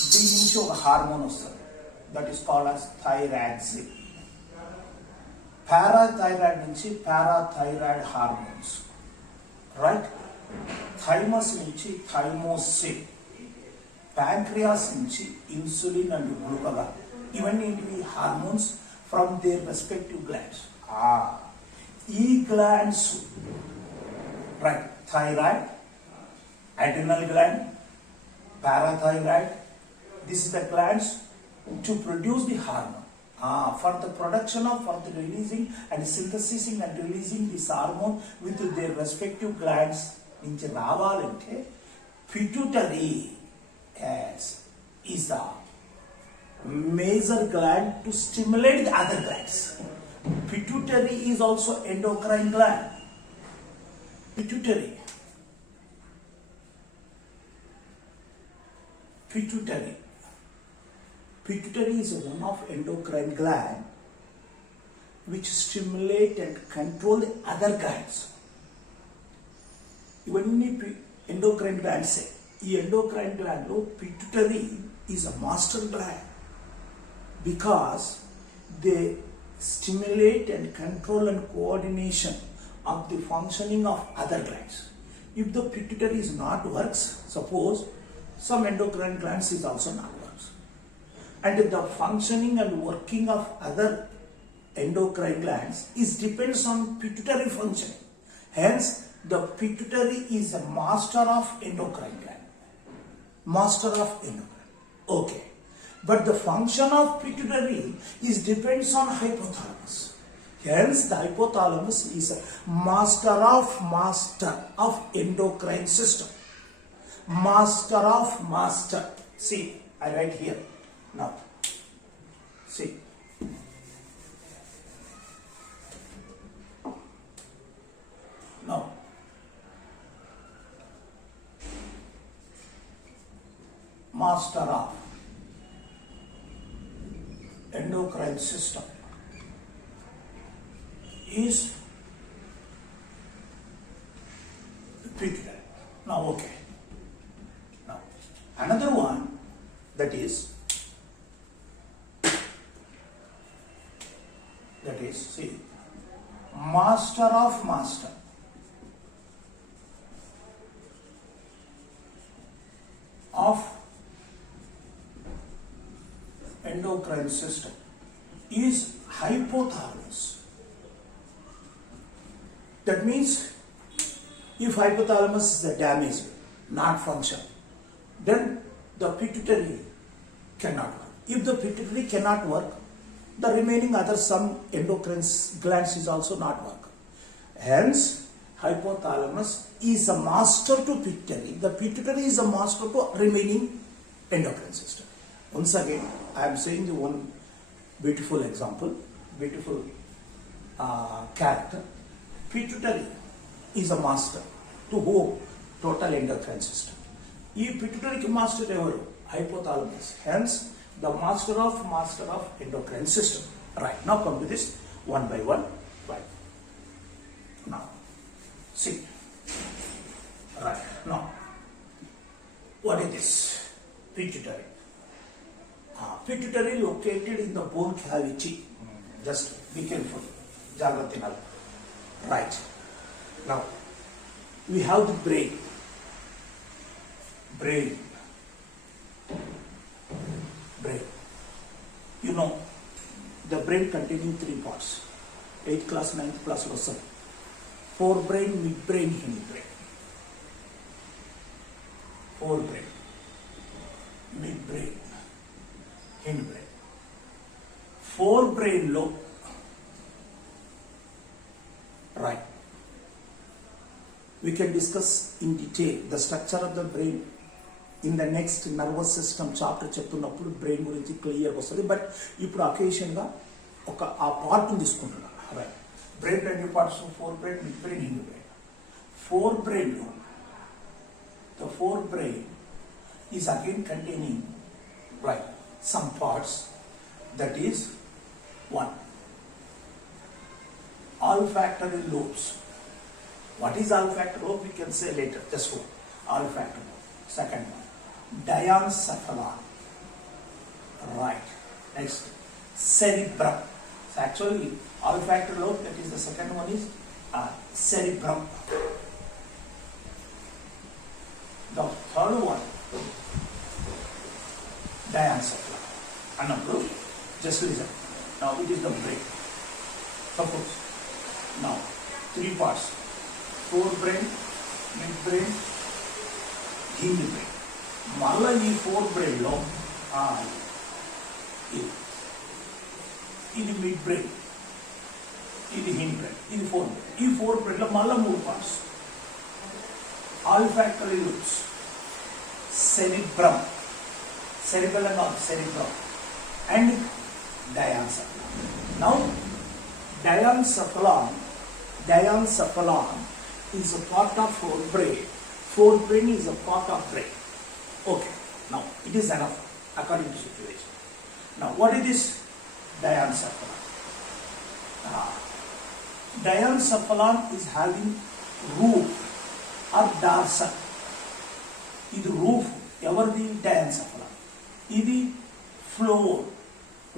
దీని నుంచి ఒక హార్మోన్ వస్తుంది. That is called as thyroxine. Parathyroid నుంచి parathyroid hormones. Right. Thymus నుంచి థైమోసిన్. ప్యాంక్రియాస్ నుంచి insulin and glucagon. ఇవన్నీ hormones from their respective glands. ఈ glands, right, thyroid, adrenal gland, parathyroid, this is the glands to produce the hormone. For the production of, for the releasing and synthesizing and releasing this hormone with their respective glands నుంచి రావాలంటే pituitary is the major gland to stimulate the other glands. Pituitary is also endocrine gland. Pituitary is one of endocrine gland which stimulate and control the other glands. ఇవన్నీ endocrine గ్లాండ్సే. ఈ endocrine గ్లాండ్లో pituitary is a master gland because they stimulate and control and coordination of the functioning of other glands. If the pituitary is not works, suppose some endocrine glands is also not works, and the functioning and working of other endocrine glands is depends on pituitary functioning. Hence, the pituitary is a master of endocrine gland. Okay. But the function of pituitary is depends on hypothalamus. Hence, the hypothalamus is a master of endocrine system. Master. See, I write here. Now, see. Now, master of endocrine system is pituitary. Now, okay. Now, another one that is see, master of endocrine system is hypothalamus. That means if hypothalamus is damaged, not function, then the pituitary cannot work. If the pituitary cannot work, the remaining other some endocrine glands is also not work. Hence, hypothalamus is a master to pituitary. The pituitary is a master to remaining endocrine system. Once again, I am saying the one beautiful example, beautiful character. Pituitary is a master to whom total endocrine system. ఈ పిట్యూటరీకి మాస్టర్ ఎవరు? Hypothalamus. Hence the master of endocrine system. Right, now come to this one by one. Right. Now, see. Right. Now, what is this? Pituitary. Pituitary located in the bone cavity. Just be careful. Jagrathi. Right. Now, we have the brain. Brain. You know, the brain containing 3 parts. 8th class, 9th class lesson. Forebrain, midbrain, hindbrain. Forebrain, midbrain, hindbrain. Forebrain lo. Right. We can discuss in detail the structure of the brain in the next nervous system chapter చెప్తున్నప్పుడు బ్రెయిన్ గురించి క్లియర్గా వస్తుంది. బట్ ఇప్పుడు అకేషన్గా ఒక ఆ పార్ట్ని తీసుకుంటున్నాను. రైట్. బ్రెయిన్ రెండు parts, four brain, mid brain, Hind brain. Four బ్రెయిన్లో the forebrain is again containing, right, some parts. That is, 1, olfactory lobes. What is olfactory lobe? We can say later. Just go. Olfactory lobe. Second one, diencephalon. Right. Next, cerebrum. So actually, olfactory lobe, that is the second one, is cerebrum. The third one, diencephalon. Another, just listen. Now it is the brain. Suppose, now parts, four brain, mid brain, Hind brain. మళ్ళీ ఈ ఫోర్ బ్రెయిన్లో ఇది mid brain, ఇది Hind brain, ఇది four brain. ఈ ఫోర్ బ్రెయిన్లో మళ్ళీ మూడు parts, olfactory loops, cerebrum, cerebellum or cerebrum, and diencephalon. Now, diencephalon is a part of forebrain. Forebrain is a part of brain. Okay. Now, it is enough according to situation. Now, what is this diencephalon? Diencephalon is having roof or dorsal. This roof, every diencephalon. ఇది floor,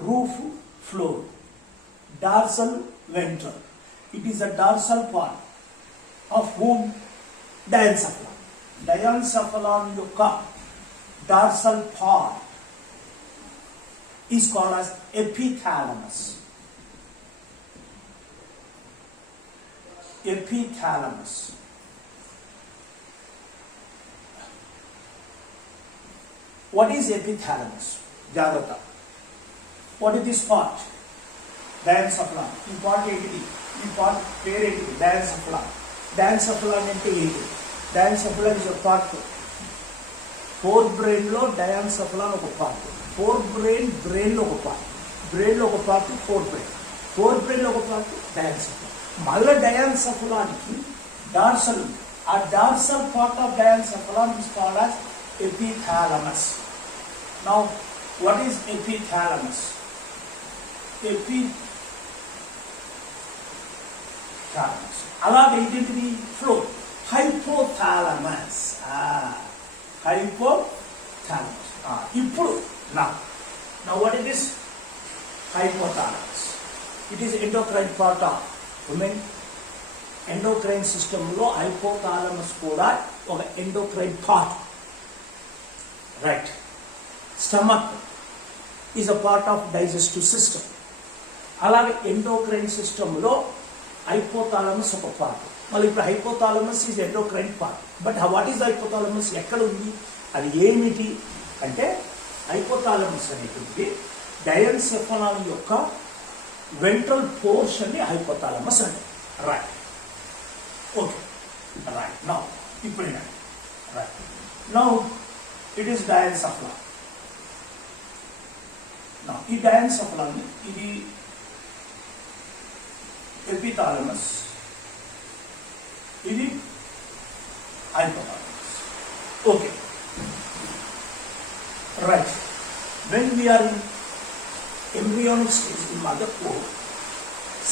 roof floor, dorsal ventral. It is the dorsal part of whom? Diencephalon. Diencephalon యొక్క dorsal part is called as epithalamus. Epithalamus. What is epithalamus? Jagrata. What is this part? Diencephalon. ఈ పార్ట్ ఏంటిది? ఈ పార్ట్ పేరేంటిది? Diencephalon. Diencephalon అంటే ఏంటి? Diencephalon is a part. Four brain లో డయాన్సెఫలాన్ ఒక పార్ట్, ఫోర్ బ్రెయిన్ లో ఒక పార్ట్, బ్రెయిన్ లో ఒక part forebrain, forebrain లో ఒక పార్ట్ డయాన్సెఫలాన్. మళ్ళీ డయాన్సెఫలాన్కి డార్సల్, ఆ dorsal part of diencephalon is called as epithalamus. Now, what is epithalamus? Epithalamus. అలాగే ఏంటిది? ఫ్లోర్. హైపోథాలమస్. హైపోథాలమస్. ఇప్పుడు now what is this? Hypothalamus. It is endocrine part of women. Endocrine సిస్టంలో హైపోథాలమస్ కూడా ఒక endocrine part. Right. Stomach is a part of digestive system. అలాగే ఎండోక్రైన్ సిస్టంలో హైపోథాలమస్ ఒక పార్ట్. మళ్ళీ ఇప్పుడు hypothalamus is endocrine part. But what is hypothalamus? ఎక్కడ ఉంది? అది ఏమిటి అంటే హైపోథాలమస్ అనేటువంటి డయాన్సెఫలాన్ యొక్క వెంట్రల్ పోర్షన్ ని హైపోథాలమస్ అంటే. రైట్. ఓకే. రైట్. నౌ ఇప్పుడు right. Now it is diencephalon. Now, ఈ diencephalon ఇది ఎపిథాలమస్, ఇది hypothalamus. Okay. Right. When we are in embryonic stage in mother core,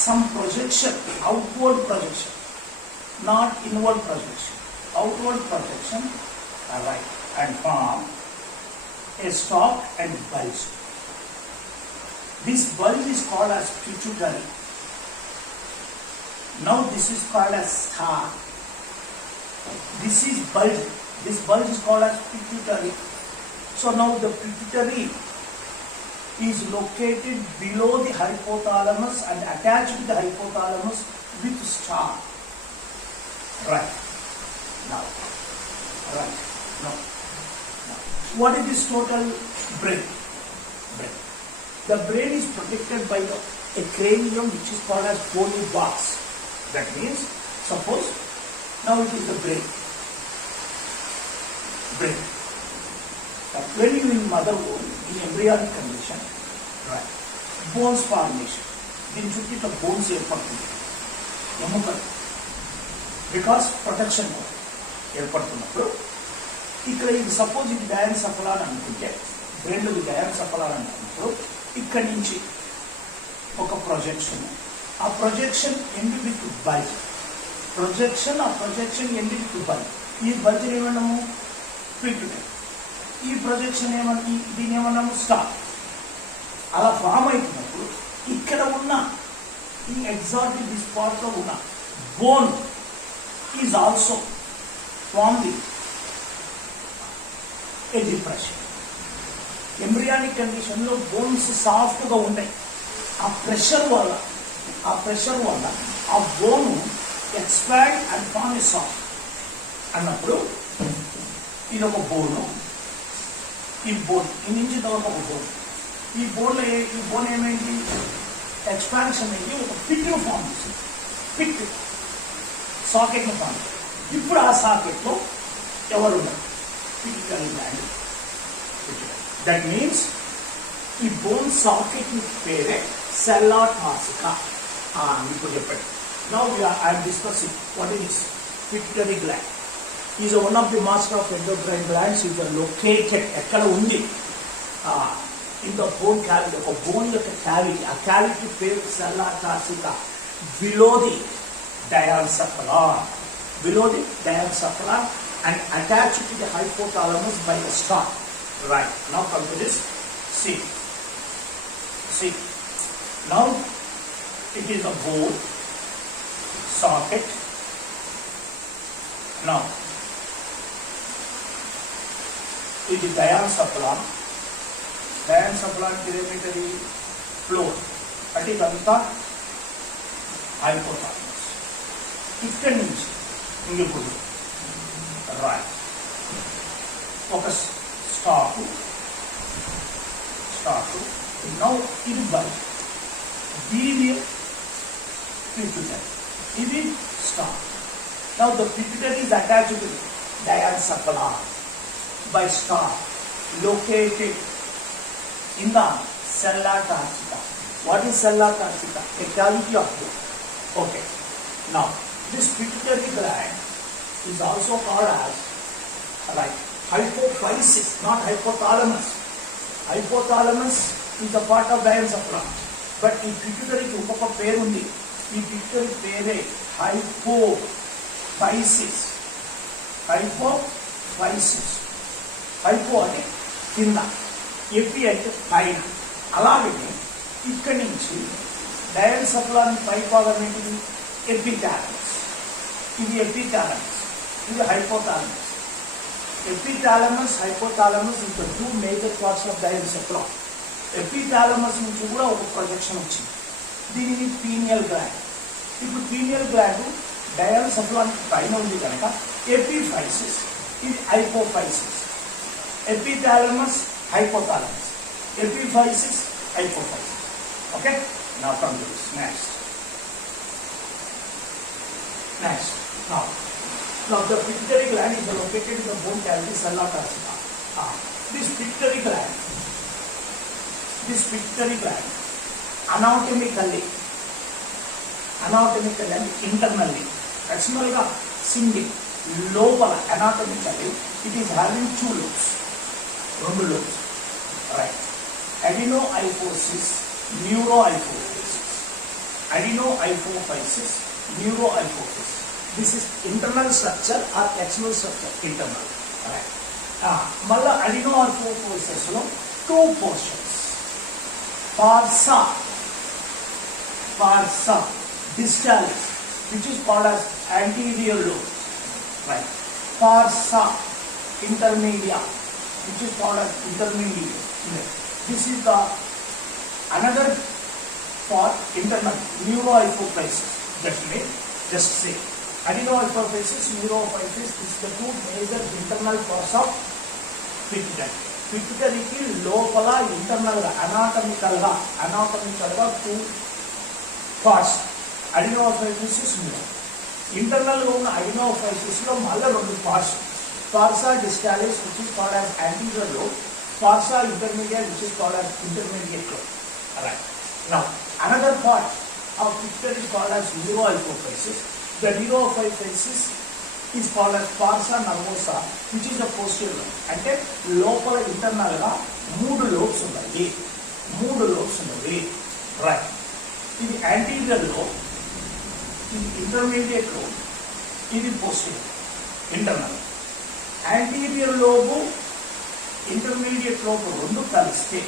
some projection, outward projection, not inward projection, outward projection, right, and form a stalk and bulge. This bulge is called as pituitary. Now this is called as star. This is bulge. This bulge is called as pituitary. So now the pituitary is located below the hypothalamus and attached to the hypothalamus with star. Right. Now. Right. Now. What is this total brain? The brain is protected by a cranium which is called as bony box. That means, suppose, now it is the brain. When you in mother womb, in embryonic condition, right, bones formation. దీని చుట్టూ బోన్స్ ఏర్పడుతుంది, ఎముకలు, because protection ఏర్పడుతున్నప్పుడు ఇక్కడ ఇది సపోజ్ ఇది డయాన్సెఫలాన్ అనుకుంటే, బ్రెయిన్లో ఇది డయాన్సెఫలాన్ అనుకున్నప్పుడు ఇక్కడి నుంచి ఒక ప్రొజెక్షన్, ఆ projection end with bulge, projection end with bulge. ఈ బల్జ్ ఏమన్నాము? పిట్యూటరీ. ఈ ప్రొజెక్షన్ దీని ఏమన్నాము? స్టార్. అలా ఫామ్ అవుతున్నప్పుడు ఇక్కడ ఉన్న ఈ ఎగ్జాక్ట్ దిస్ పార్ట్ లో ఉన్న bone is also farming A depression. Embryonic condition లో బోన్స్ సాఫ్ట్ గా ఉంటాయి. ఆ ప్రెషర్ వల్ల ఆ బోను ఎక్స్పాండ్ అండ్ ఫార్మ్ ఏ సాక్ అన్నప్పుడు ఇది ఒక బోను, ఈ బోన్ ఈ నుంచి వరకు ఒక బోన్, ఈ బోన్ ఏమైంది ఎక్స్పాన్షన్ అయ్యి ఒక పిట్ను ఫామ్ చేసింది, పిట్ సాకెట్ను ఫామ్ చేసింది. ఇప్పుడు ఆ సాకెట్లో ఎవరున్నారు పిట్యూటరీ గ్లాండ్. దట్ మీన్స్ ఈ బోన్ సాకెట్ పేరే సెల్లా టార్సికా. ఇప్పుడు చెప్పండి. Now I'm discussing what is pituitary gland. Is one of the master of endocrine glands. Is located ఎక్కడ ఉంది ఇన్ ద బోన్ క్యావిటీ, ఒక బోన్ యొక్క క్యావిటీ. ఆ cavity పేరు sella turcica. Below the diencephalon, below the diencephalon and attached to the hypothalamus by the stalk. Right. Now come to this. See. Now it is a bone socket. Now it is diencephalon. Diencephalon perimetry floor. That is anta hypothalamus. ఇక్కడి నుంచి ఇంకొకటి రైట్ ఒక stock now ఇది బై దీని పిట్యూటరీ, ఇది stock. Now the pituitary is attached to the diencephalon by stalk located in the sella tarsica. What is sella tarsica? A cavity of the. Okay. Now this pituitary gland is also called as hypophysis, not hypothalamus. Hypothalamus is a part of diencephalon, but ఈ pituitary కి ఇంకొక పేరు ఉంది. ఈ pituitary పేరే hypophysis. Hypo అంటే కింద, ఎపి అంటే పైన. అలాగే ఇక్కడి నుంచి డయాన్సెఫలాన్ పై భాగం ఏంటిది ఎపిథాలమస్. ఇది ఎపిథాలమస్, ఇది hypothalamus. Epithalamus hypothalamus is the two major parts of diencephalon. Epithalamus నుంచి కూడా ఒక ప్రొజెక్షన్ వచ్చింది, దీనిని పీనియల్ గ్లాండ్. ఇప్పుడు పీనియల్ గ్లాండ్ డయాన్సెఫలాన్ పైన ఉంది కనుక ఎపిఫైసిస్, ఇది hypophysis. Epithalamus hypothalamus, epiphysis hypophysis. Okay, now come to this next. Now the pituitary gland is located in the bone cavity sella tarsica. This pituitary gland anatomically and internally, external ga single, lower anatomically it is having two lobes. Right. Adenohypophysis, neurohypophysis, neurohypophysis. This is internal structure or external structure? Internal. Right. Malla adenohypophysis lo two portions. Farsa distalis, which is called as anterior lobe. Right. Farsa intermedia, which is called as intermediate. This is the another part internal neurohypophysis. Just say adenohypophysis, neurohypophysis is the two major internal parts of pituitary. Pituitary ki lopala internal ga anatomical ga two parts, adenohypophysis, neuro. Internal ga unna adenohypophysis lo malla rendu parts, farsa distalis, which is called as anterior lobe, farsa intermediate, which is called as intermediate lobe. Alright. Now another part of pituitary is called as neurohypophysis. The neurohypophysis is called as farsa nervosa, which is the posterior lobe. అంటే లోపల ఇంటర్నల్ గా మూడు లోబ్స్ ఉన్నాయి. Right. ఇది anterior lobe, ఇది intermediate lobe, ఇది posterior internal. Anterior lobe intermediate lobe రెండు కలిస్తే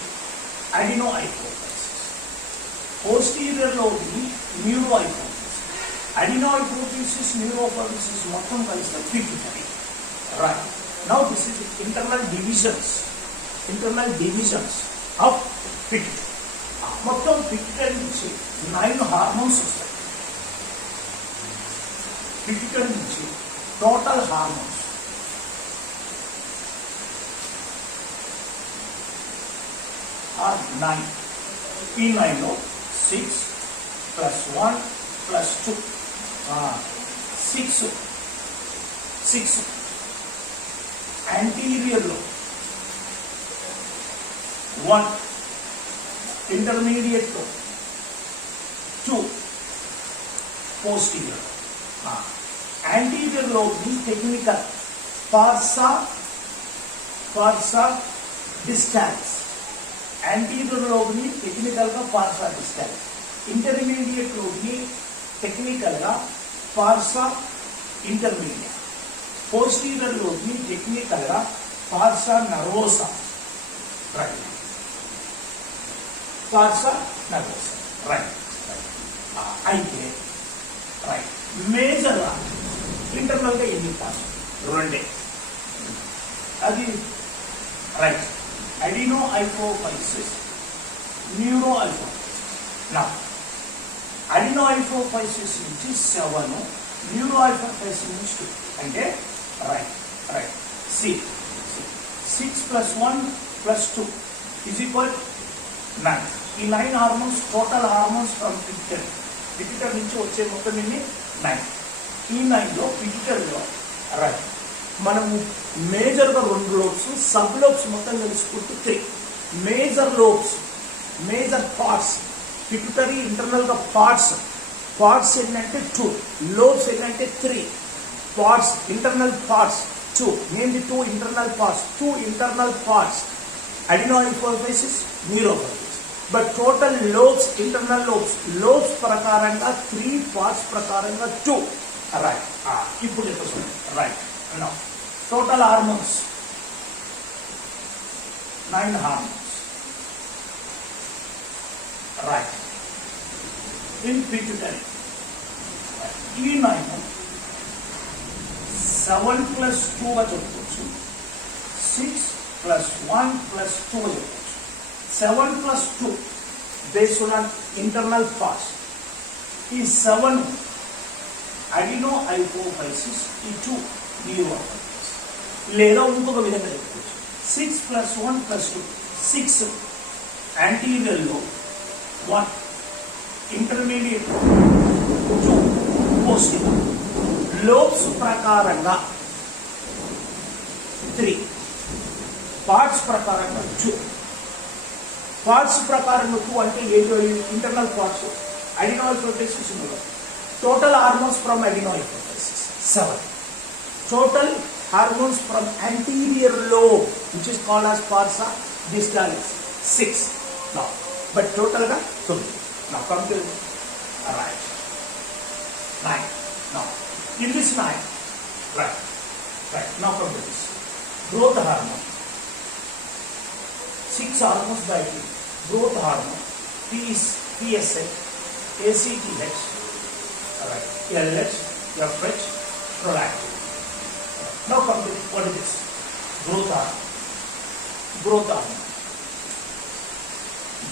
అడినోహైపోఫైసిస్. పోస్టీరియర్ లోబి న్యూరోహైపోఫైసిస్. Adenohypophysis, neurohypophysis మొత్తం కలిస్తే pituitary. Right. Now this is internal divisions of pituitary. మొత్తం pituitary నుంచి 9 హార్మోన్స్ వస్తాయి. పిట్యూటరీ నుంచి టోటల్ హార్మోన్స్ ఆర్ 9. ఈ 9లో 6 + 1 + 2 6 యాంటీరియర్లో 1, ఇంటర్మీడియట్లో 2, పోస్టీరియర్. యాంటీరియర్లో టెక్నికల్ పార్సా డిస్టాన్స్, యాంటీరియర్లోని టెక్నికల్గా పార్సా డిస్టాన్స్, ఇంటర్మీడియట్లోని టెక్నికల్గా పార్సా ఇంటర్మీడియట్, పోస్టీరియర్లోని టెక్నికల్గా pars nervosa. Right, pars nervosa. Right. అయితే రైట్ మేజర్గా ఇంటర్నల్గా ఎన్ని పార్ట్స్? 2. అది right. Adenohypophysis, neurohypophysis. నా అడినో హైపోఫైసిస్ నుంచి 7, న్యూరో హైపోఫైసిస్ నుంచి 2. అంటే రైట్. 6 + 1 + 2 = 9. ఈ 9 hormones total hormones from pituitary నుంచి వచ్చే మొత్తం ఎన్ని? 9. ఈ 9లో పిట్యూటరీలో రైట్ మనము మేజర్గా 2 లోబ్స్, సబ్ లోబ్స్ మొత్తం తెలుసుకుంటూ 3. Major lobes, major parts pituitary ఇంటర్నల్గా పార్ట్స్ ఏంటంటే 2, లోబ్స్ ఏంటంటే 3. Parts internal parts 2. ఏంటి 2 internal parts? 2 internal parts adenohypophysis, neurophysis. But total lobes, internal lobes ప్రకారంగా 3, పార్ట్స్ ప్రకారంగా 2. రైట్. ఇప్పుడు చెప్పండి. Right. Total hormones 9 hormones. Right. In pituitary ఈ 9 7 + 2గా చెప్పుకోవచ్చు, 6 + 1 + 2గా చెప్పుకోవచ్చు. 7 + 2 based on internal parts. ఈ 7 అడినో హైపోఫైసిస్, ఈ 2 న్యూరోఫైసిస్. లేదా ఇంకొక విధంగా చెప్పుకోవచ్చు 6 + 1 + 2. 6 యాంటీరియర్లో, 1 ఇంటర్మీడియట్, 2 పోస్టీరియర్. లోబ్స్ ప్రకారంగా 3, పార్ట్స్ ప్రకారంగా 2. పార్ట్స్ ప్రకారంగా 2 అంటే internal parts Adreno hypophysis. Total hormones from Adreno hypophysis 7. Total hormones from anterior lobe which is called as pars distalis 6. Now but total ga 9. Now come to right 9. Now in this 9 right now come to this growth hormone. 6 hormones by growth hormone, PSA, ACTH, right, LH, FH, prolactin. Now come to what is this? Growth hormone.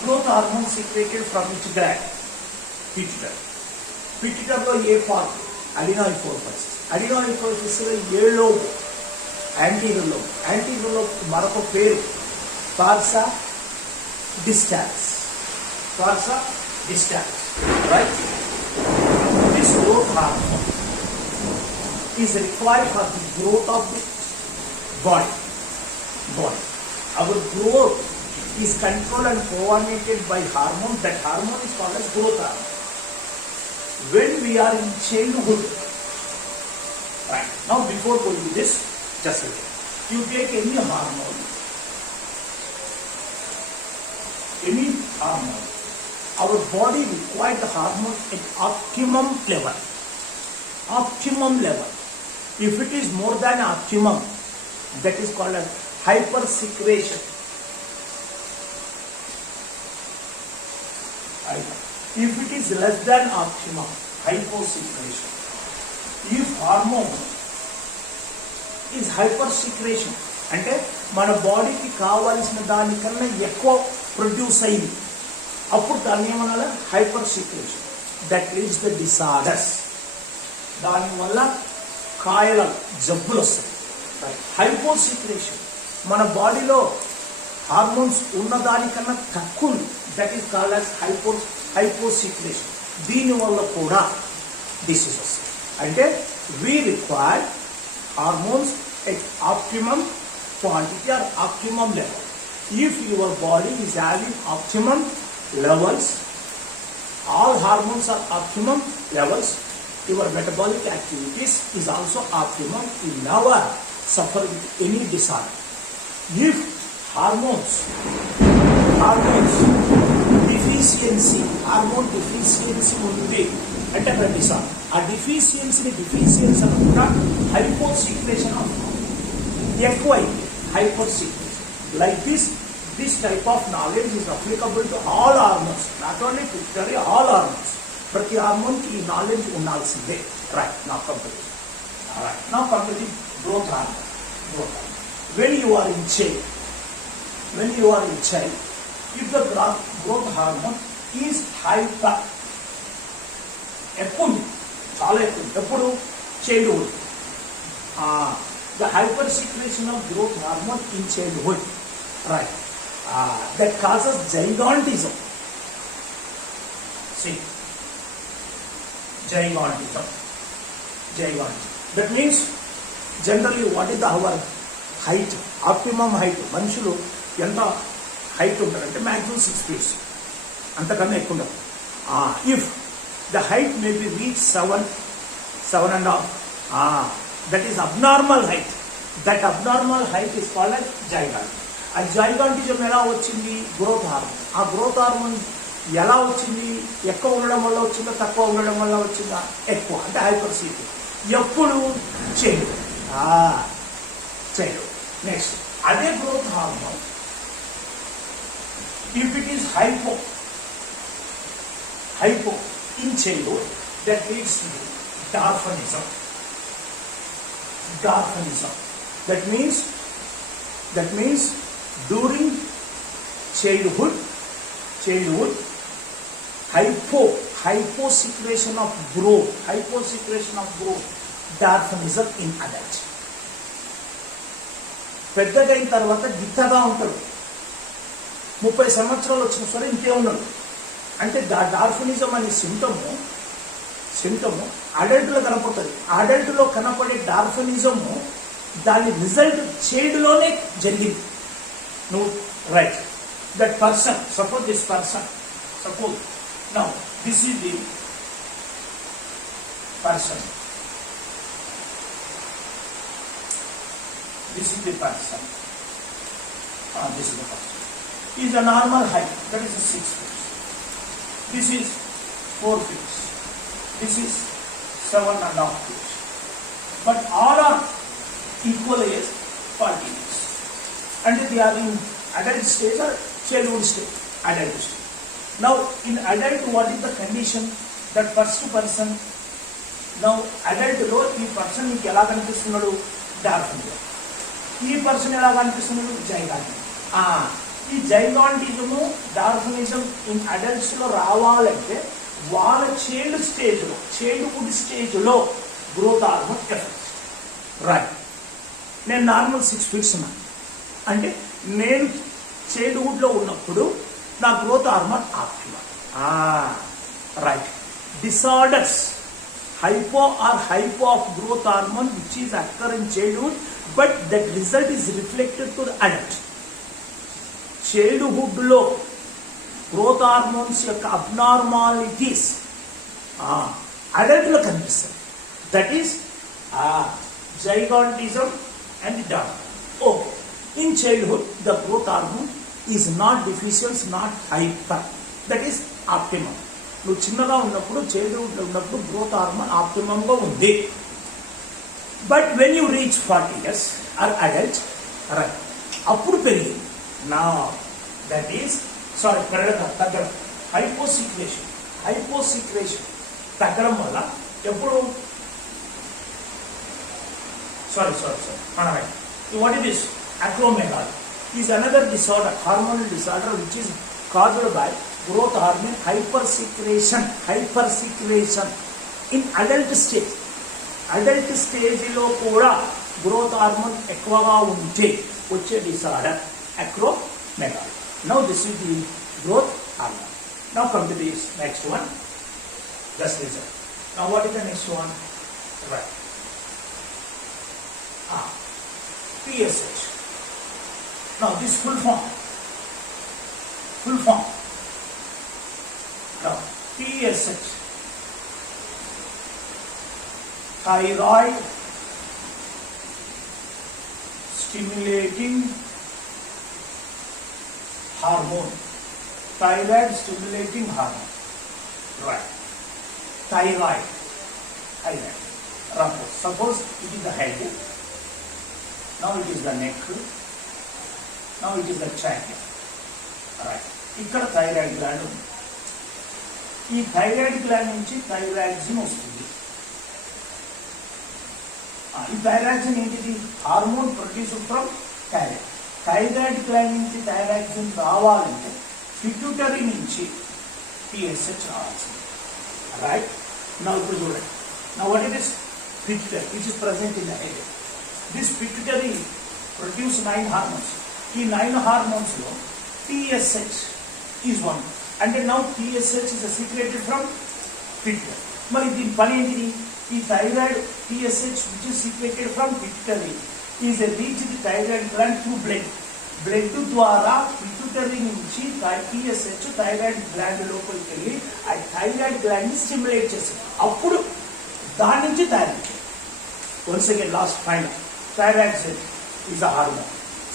Growth hormone secreted from which gland? Pituitary. Pituitary lo a part Adreno hypophysis. Adreno hypophysis లో 7 lobe, anterior lobe మరొక పేరు పార్సా distance. Right? This growth hormone is required for the growth of the body. Our growth is controlled and coordinated by hormone. That hormone is called as growth hormone. When we are in childhood, right? Now before going to this, just a minute. You take any hormone, our body requires the hormone at optimum level. If it is more than optimum, that is called as hypersecretion. If it is less than optimum, hyposecretion. If hormone is hypersecretion, అంటే మన బాడీకి కావాల్సిన దానికన్నా ఎక్కువ ప్రొడ్యూస్ అయింది, అప్పుడు దాన్ని ఏమనాలి? హైపర్ సీక్రెషన్. That leads the disorders. దానివల్ల కాయల జబ్బులు వస్తాయి. హైపోసిక్రేషన్ మన బాడీలో హార్మోన్స్ ఉన్నదానికన్నా తక్కువ, దట్ ఈస్ కాల్డ్ యాజ్ హైపోసిక్రేషన్. దీనివల్ల కూడా డిసీజ్ వస్తాయి. అంటే we require hormones at optimum quantity or optimum level. If your body is having optimum levels, all hormones are optimum levels, your metabolic activities is also optimum, you never suffer with any disorder. If hormone deficiency ఉంది అంటే disorder, ఆ deficiency అనకుండా hyposecretion ఎక్కువైంది, hypersecretion. Like this type of knowledge is applicable to all hormones, not only pituitary, all hormones. ప్రతి హార్మోన్ కి ఈ నాలెడ్జ్ ఉండాల్సిందే. రైట్, నా complete. Now come to the growth hormone. When you are in child, if the growth hormone is hyper, ఎక్కువ, చాలా ఎక్కువ, ఎప్పుడు childhood. The hypersecretion of growth hormone in childhood, right, that causes gigantism. See, gigantism. That means generally what is our height, optimum height? మనుషులు ఎంత హైట్ ఉంటారంటే maximum 6 feet, అంతకన్నా ఎక్కువ ఉండదు. If the height may be reached 7.5, that is abnormal height. That abnormal height is called as gigantism. ఆ gigantism ఎలా వచ్చింది? Growth hormone. ఆ గ్రోత్ హార్మోన్ ఎలా వచ్చింది? ఎక్కువ ఉండడం వల్ల వచ్చిందా, తక్కువ ఉండడం వల్ల వచ్చిందా? ఎక్కువ, అంటే హైపర్సీక్రెషన్. ఎప్పుడు? చైల్డ్. నెక్స్ట్, అదే growth hormone if it is hypo in childhood, that leads to Darwinism. That means during childhood, hyposecretion of growth, Darwinism in adult. పెద్దగైన తర్వాత గిట్టగా ఉంటాడు, 30 సంవత్సరాలు వచ్చిన సరే ఇంకే ఉన్నాడు. అంటే డార్ఫినిజం అనే సింటము అడల్ట్లో కనపడుతుంది. అడల్ట్లో కనపడే డార్ఫినిజము దాని రిజల్ట్ చైల్డ్లోనే జరిగింది. నువ్వు right, that person, suppose this person, now this is the person, this is the person, is a normal height, that is 6 feet. This is 4 feet. This is 7.5 feet. But all are equal age, 40 years. And they are in adult stage or childhood stage? Adult stage. Now, in adult, what is the condition? That first person, now adult లో ఈ పర్సన్ నీకు ఎలా కనిపిస్తున్నాడు? డార్ఫినిజం. ఈ పర్సన్ ఎలా కనిపిస్తున్నాడు? జైగాంటిజం. ఈ జైగాంటిజము, డార్ఫినిజం ఇన్ అడల్ట్స్ లో రావాలంటే వాళ్ళ చైల్డ్హుడ్ స్టేజ్లో గ్రోత్ హార్మోన్ ఎఫెక్ట్. రైట్, నేను నార్మల్ 6 feet ఉన్నాను అంటే నేను చైల్డ్హుడ్లో ఉన్నప్పుడు నా growth hormone optimal. Right, disorders, hypo of growth hormone which is occur in childhood, but that result is reflected to the adult. Childhood లో గ్రోత్ హార్మోన్స్ యొక్క అబ్నార్మాలిటీస్ అడల్ట్ లో కనిపిస్తాయి. That is gigantism and dwarfism. Okay, in childhood the growth hormone is not deficiency, not hyper, that is optimum. నువ్వు చిన్నగా ఉన్నప్పుడు, చైల్డ్హుడ్లో ఉన్నప్పుడు growth hormone ఆప్టిమంగా ఉంది. But when you reach 40 years or adult, right, అప్పుడు పెరిగింది. నా దట్ ఈస్ పెరగడం, తగ్గడం, హైపోసిక్రేషన్ తగ్గడం వల్ల ఎప్పుడు what it is acromegaly is another disorder, hormonal disorder which is caused by growth hormone hypersecretion in adult stage. Adult స్టేజ్లో కూడా గ్రోత్ హార్మోన్ ఎక్కువగా ఉంటే వచ్చే disorder acromegaly. Now this is the growth hormone. Now come to this next one. Just listen. Now what is the next one? Right. PSH. Now this full form. Now PSH, thyroid stimulating hormone. Thyroid stimulating hormone. Right. Thyroid. Suppose it is the head. Now it is the neck. Now it is the trachea. Right. ఇక్కడ thyroid gland ఉంది. ఈ thyroid gland నుంచి థైరాక్సిన్ వస్తుంది. ఈ థైరాక్సిన్ ఏంటిది? Hormone produced from thyroid. Thyroid gland నుంచి థైరాక్సిన్ రావాలంటే పిట్యూటరీ నుంచి పిఎస్హెచ్ రావాల్సింది. రైట్. నా ఇప్పుడు చూడండి. నా what it is? Pituitary which is present in the head. This pituitary produce 9 హార్మోన్స్. ఈ 9 హార్మోన్స్ లో PSH is one. And then now PSH is secreted from pituitary. మరి దీని పని ఏంటిది? ఈ thyroid PSH which is secreted from pituitary is reached the thyroid gland through blood. Blood ద్వారా పిట్యూటరీ నుంచి PSH thyroid gland లోపలికి వెళ్ళి ఆ థైరాయిడ్ గ్లాండ్ ని స్టిమ్యులేట్ చేస్తుంది. అప్పుడు దాని నుంచి thyroid. Once again last final. Thyroxine is a hormone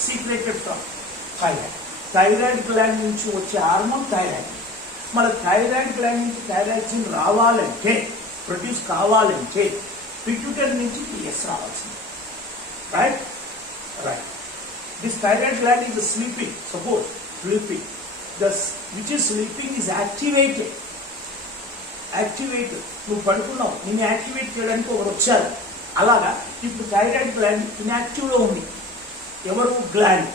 secreted from thyroid. Thyroid gland నుంచి వచ్చే హార్మోన్ థైరాయిడ్. మన థైరాయిడ్ గ్లాండ్ నుంచి థైరాక్సిన్ రావాలంటే, ప్రొడ్యూస్ కావాలంటే పిట్యూటరీ నుంచి పిఎస్ రావాల్సింది. Right. This thyroid gland is sleeping. Suppose sleeping, which is sleeping is activated. నువ్వు పడుకున్నావు, నేను యాక్టివేట్ చేయడానికి ఒకరు వచ్చారు. అలాగా ఇప్పుడు థైరాయిడ్ గ్లాండ్ ఇన్యాక్టివ్ లో ఉంది. ఎవరు? Gland.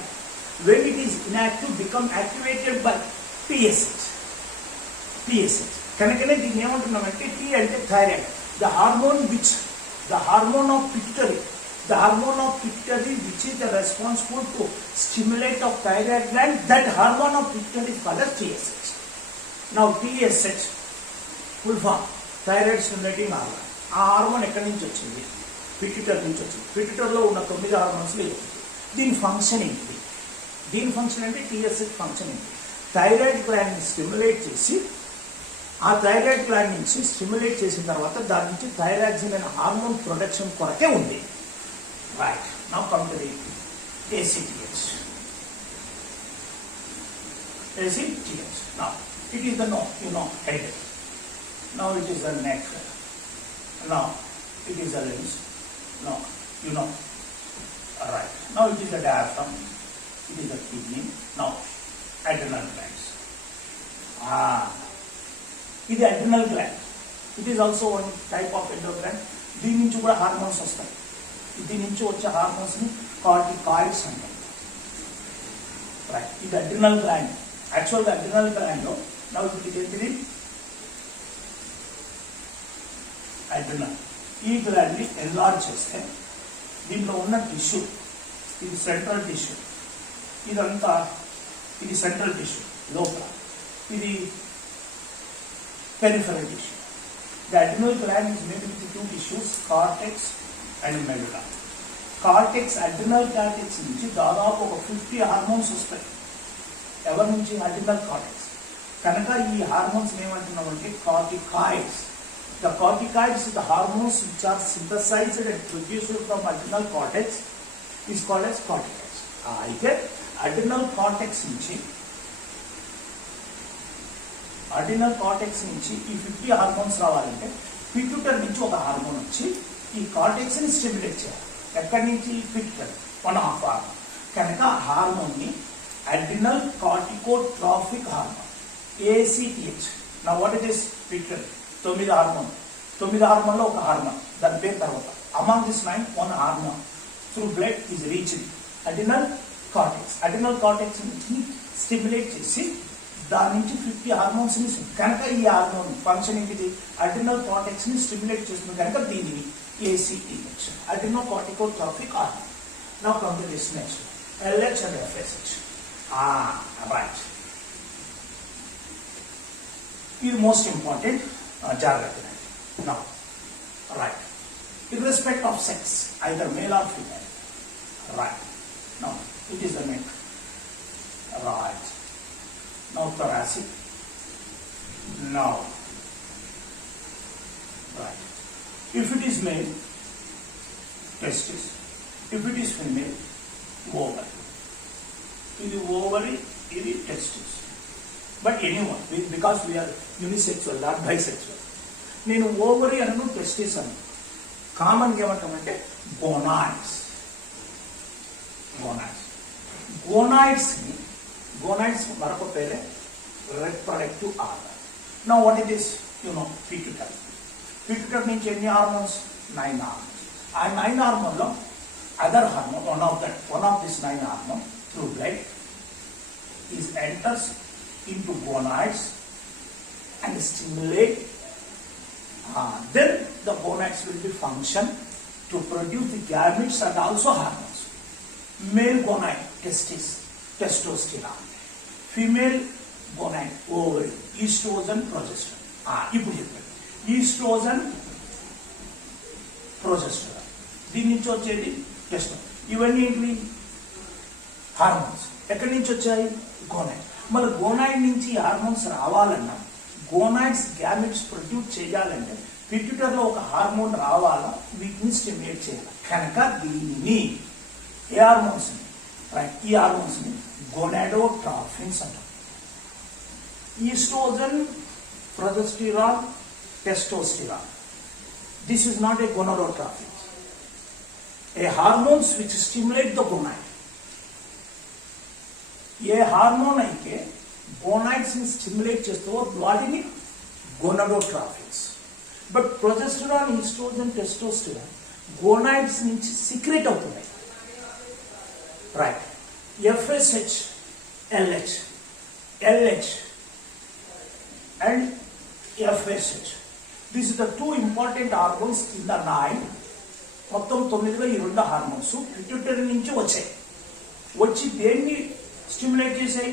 When it is inactive, become activated by PSH. కనుకనే దీన్ని ఏమంటున్నామంటే T అంటే thyroid. The hormone of pituitary which is the responsible to stimulate of thyroid gland, that hormone of pituitary is called as TSH. Now TSH full form thyroid stimulating hormone. ఆ హార్మోన్ ఎక్కడి నుంచి వచ్చింది? పిట్యూటరీ నుంచి వచ్చింది. పిట్యూటరీలో ఉన్న 9 హార్మోన్స్ లో దీని ఫంక్షన్ ఏంటి? దీని ఫంక్షన్ అంటే TSH ఫంక్షన్ ఏంటి? థైరాయిడ్ గ్లాండ్ స్టిమ్యులేట్ చేసి, ఆ థైరాయిడ్ గ్లాండ్ నుంచి స్టిమ్యులేట్ చేసిన తర్వాత దాని నుంచి థైరాక్సిన్ అనే హార్మోన్ ప్రొడక్షన్ కొరకే ఉంది. Right. Now come to the ACTH. Now it is the head. Now it is the neck. Now it is the limbs. Now right. Now it is the diaphragm. It is the kidney. Now adrenal glands. It is adrenal gland. It is also one type of endocrine gland. దీని నుంచి కూడా హార్మోన్స్ వస్తాయి. దీని నుంచి వచ్చే హార్మోన్స్ ని కార్టికాయిడ్స్ అంటారు. రైట్. ఇది అడ్రినల్ గ్లాండ్. యాక్చువల్గా అడ్రినల్ గ్లాండ్ లో ఇది ఏంటిది? అడ్రినల్. ఈ గ్లాండ్ ని ఎన్లార్జ్ చేస్తే దీంట్లో ఉన్న టిష్యూ, ఇది సెంట్రల్ టిష్యూ, ఇదంతా ఇది సెంట్రల్ టిష్యూ లోపల, ఇది peripheral tissue. The adrenal gland is made with 2 tissues, cortex and medulla. Adrenal cortex నుంచి దాదాపు ఒక 50 హార్మోన్స్ వస్తాయి. ఎవరి నుంచి? Adrenal cortex. కనుక ఈ హార్మోన్స్ ఏమంటున్నామంటే corticoids. The corticoids, the hormones which are synthesized and produced from adrenal cortex is called as corticoids. అయితే అడ్రినల్ కార్టెక్స్ నుంచి ఈ 50 హార్మోన్స్ రావాలంటే పిట్యూటరీ నుంచి ఒక హార్మోన్ వచ్చి ఈ కార్టెక్స్ ని స్టిమ్యులేట్ చేయాలి. ఎక్కడి నుంచి? పిట్యూటరీ. 1/2 హార్మోన్. కనుక హార్మోన్ ని అడ్రినల్ కార్టికోట్రాఫిక్ హార్మోన్, ACTH. నా వాట్ ఇట్ ఇస్? పిట్యూటరీ. 9 హార్మోన్. 9 హార్మోన్లో ఒక హార్మోన్, దాని పేరు తర్వాత. Among this 9, 1 hormone through blood is reached adrenal cortex. Adrenal cortex నుంచి స్టిమ్యులేట్ చేసి దాని నుంచి 50 హార్మోన్స్ ని, కనుక ఈ హార్మోన్ ఫంక్షన్ ఏంటిది? అడ్రినల్ కార్టెక్స్ ని స్టిమ్యులేట్ చేస్తుంది. కనుక దీనిని ACTH, adrenocorticotropic hormone. Now come to this next one, LH and FSH. Right. This is most important. Now, right. In respect of sex, either male or female. Right. Now, it is the neck. Right. Now, thoracic. Now, right. If it is male, testis. If it is female, ovary. It is ovary, it is testis. But anyone, because we are unisexual, not bisexual. నేను ovary అను testis అను కామన్గా ఏమంటామంటే gonads. Gonads మరొక పేరే reproductive organ. Now what it is pituitary. Pituitary నుంచి ఎన్ని hormones? 9 hormones. ఆ 9 హార్మోన్లో other hormone one of this 9 hormone through blood enters into gonads and stimulate. Then the gonads will be function to produce the gametes and also hormones. Male gonad, testis, testosterone. Female gonad, ovary, estrogen, progesterone. ఇప్పుడు చెప్పండి, oestrogen, progesterone. దీని నుంచి వచ్చేది టెస్టోస్టెరాన్. ఇవన్నీ ఏంటి? హార్మోన్స్. ఎక్కడి నుంచి వచ్చాయి? గోనాయిడ్. మరి గోనాయిడ్ నుంచి హార్మోన్స్ రావాలన్నా, గోనాయిడ్స్ గ్యామెట్స్ ప్రొడ్యూస్ చేయాలంటే పిట్యూటరీలో ఒక హార్మోన్ రావాలా, వీటిని స్టిమ్యులేట్ చేయాలి. కనుక దీనిని ఏ హార్మోన్స్ రైట్, ఈ హార్మోన్స్ ని గోనాడోట్రాఫిన్స్ అంటారు. Estrogen, progesterone, testosterone. This is not a gonadotrophin. A hormones which stimulate the gonad. ఏ హార్మోన్ అయితే గోనాయిడ్స్ ని స్టిమ్యులేట్ చేస్తావో వాటిని గోనాడోట్రాఫిన్స్. బట్ ప్రొజెస్టెరాన్, ఈస్ట్రోజన్, టెస్టోస్టెరాన్ గోనాయిడ్స్ నుంచి సీక్రెట్ అవుతున్నాయి. Right. FSH, LH and FSH. These are the two important hormones in the 9. మొత్తం 9లో ఈ 2 హార్మోన్స్ పిట్యూటరీ నుంచి వచ్చాయి. వచ్చి దేన్ని స్టిమ్యులేట్ చేసాయి?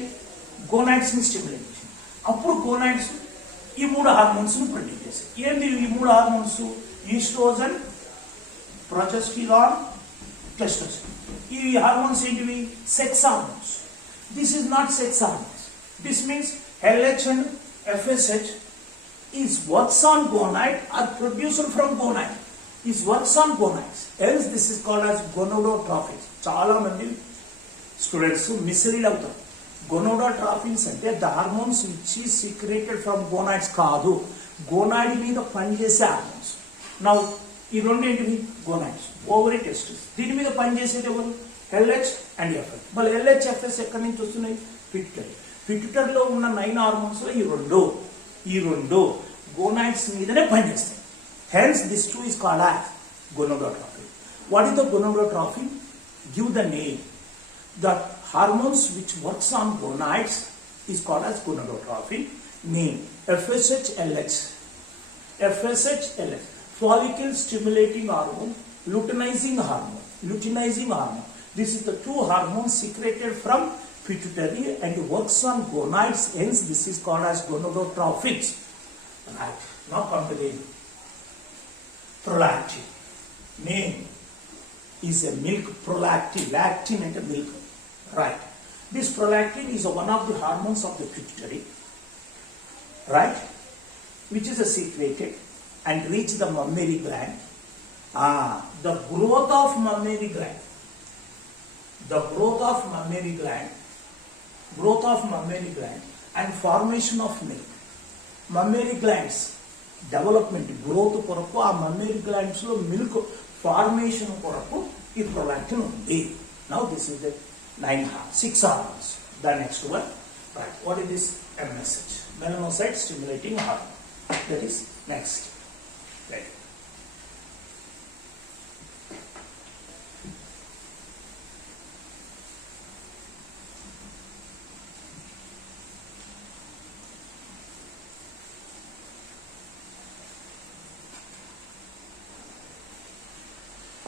గోనాయిడ్స్ ని స్టిమ్యులేట్ చేసాయి. అప్పుడు గోనాయిడ్స్ ఈ 3 హార్మోన్స్ ను ప్రొడ్యూస్ చేసాయి. ఏంది ఈ 3 హార్మోన్స్? Estrogen, progesterone, testosterone. ఈ హార్మోన్స్ ఏంటివి? Sex hormones. This is not sex hormones. This means LH and FSH is works on gonad or produced from gonad. Is works on gonads. Else this is called as gonadotrophics. చాలా మంది students mislead అవుతారు. Gonadotrophins అంటే the hormones which is secreted from gonads కాదు, గోనాడి మీద పనిచేసే hormones. నా ఈ 2 ఏంటివి? Gonads, ovary, testis. దీని మీద పనిచేసేది ఎవరు? LH and FSH. మళ్ళీ LH, FSH ఎక్కడి నుంచి వస్తున్నాయి? పిట్యూటరీ. పిట్యూటరీలో ఉన్న 9 హార్మోన్స్ లో ఈ రెండు గోనాయిడ్స్ మీదనే పనిచేస్తాయి. Hence this 2 is called as gonadotrophin. What is the gonadotrophin? Give the name. The hormones which works on gonads is called as gonadotrophin. Name FSH, LH. FSH, LH. Follicle stimulating hormone, luteinizing hormone. This is the 2 hormones secreted from pituitary and works on gonads. Hence this is called as gonadotrophics. Right. Now come to the prolactin. Name is a milk prolactin. Lactin and a milk. Right. This prolactin is one of the hormones of the pituitary, right, which is secreted and reach the mammary gland. The growth of mammary gland, and formation of milk. Mammary glands development, growth కొరకు ఆ mammary glands లో milk formation కొరకు ఈ prolactin ఉంది. Now this is the 6 hormones. The next one, right? What is this? MSH, melanocyte stimulating hormone. That is next. Right.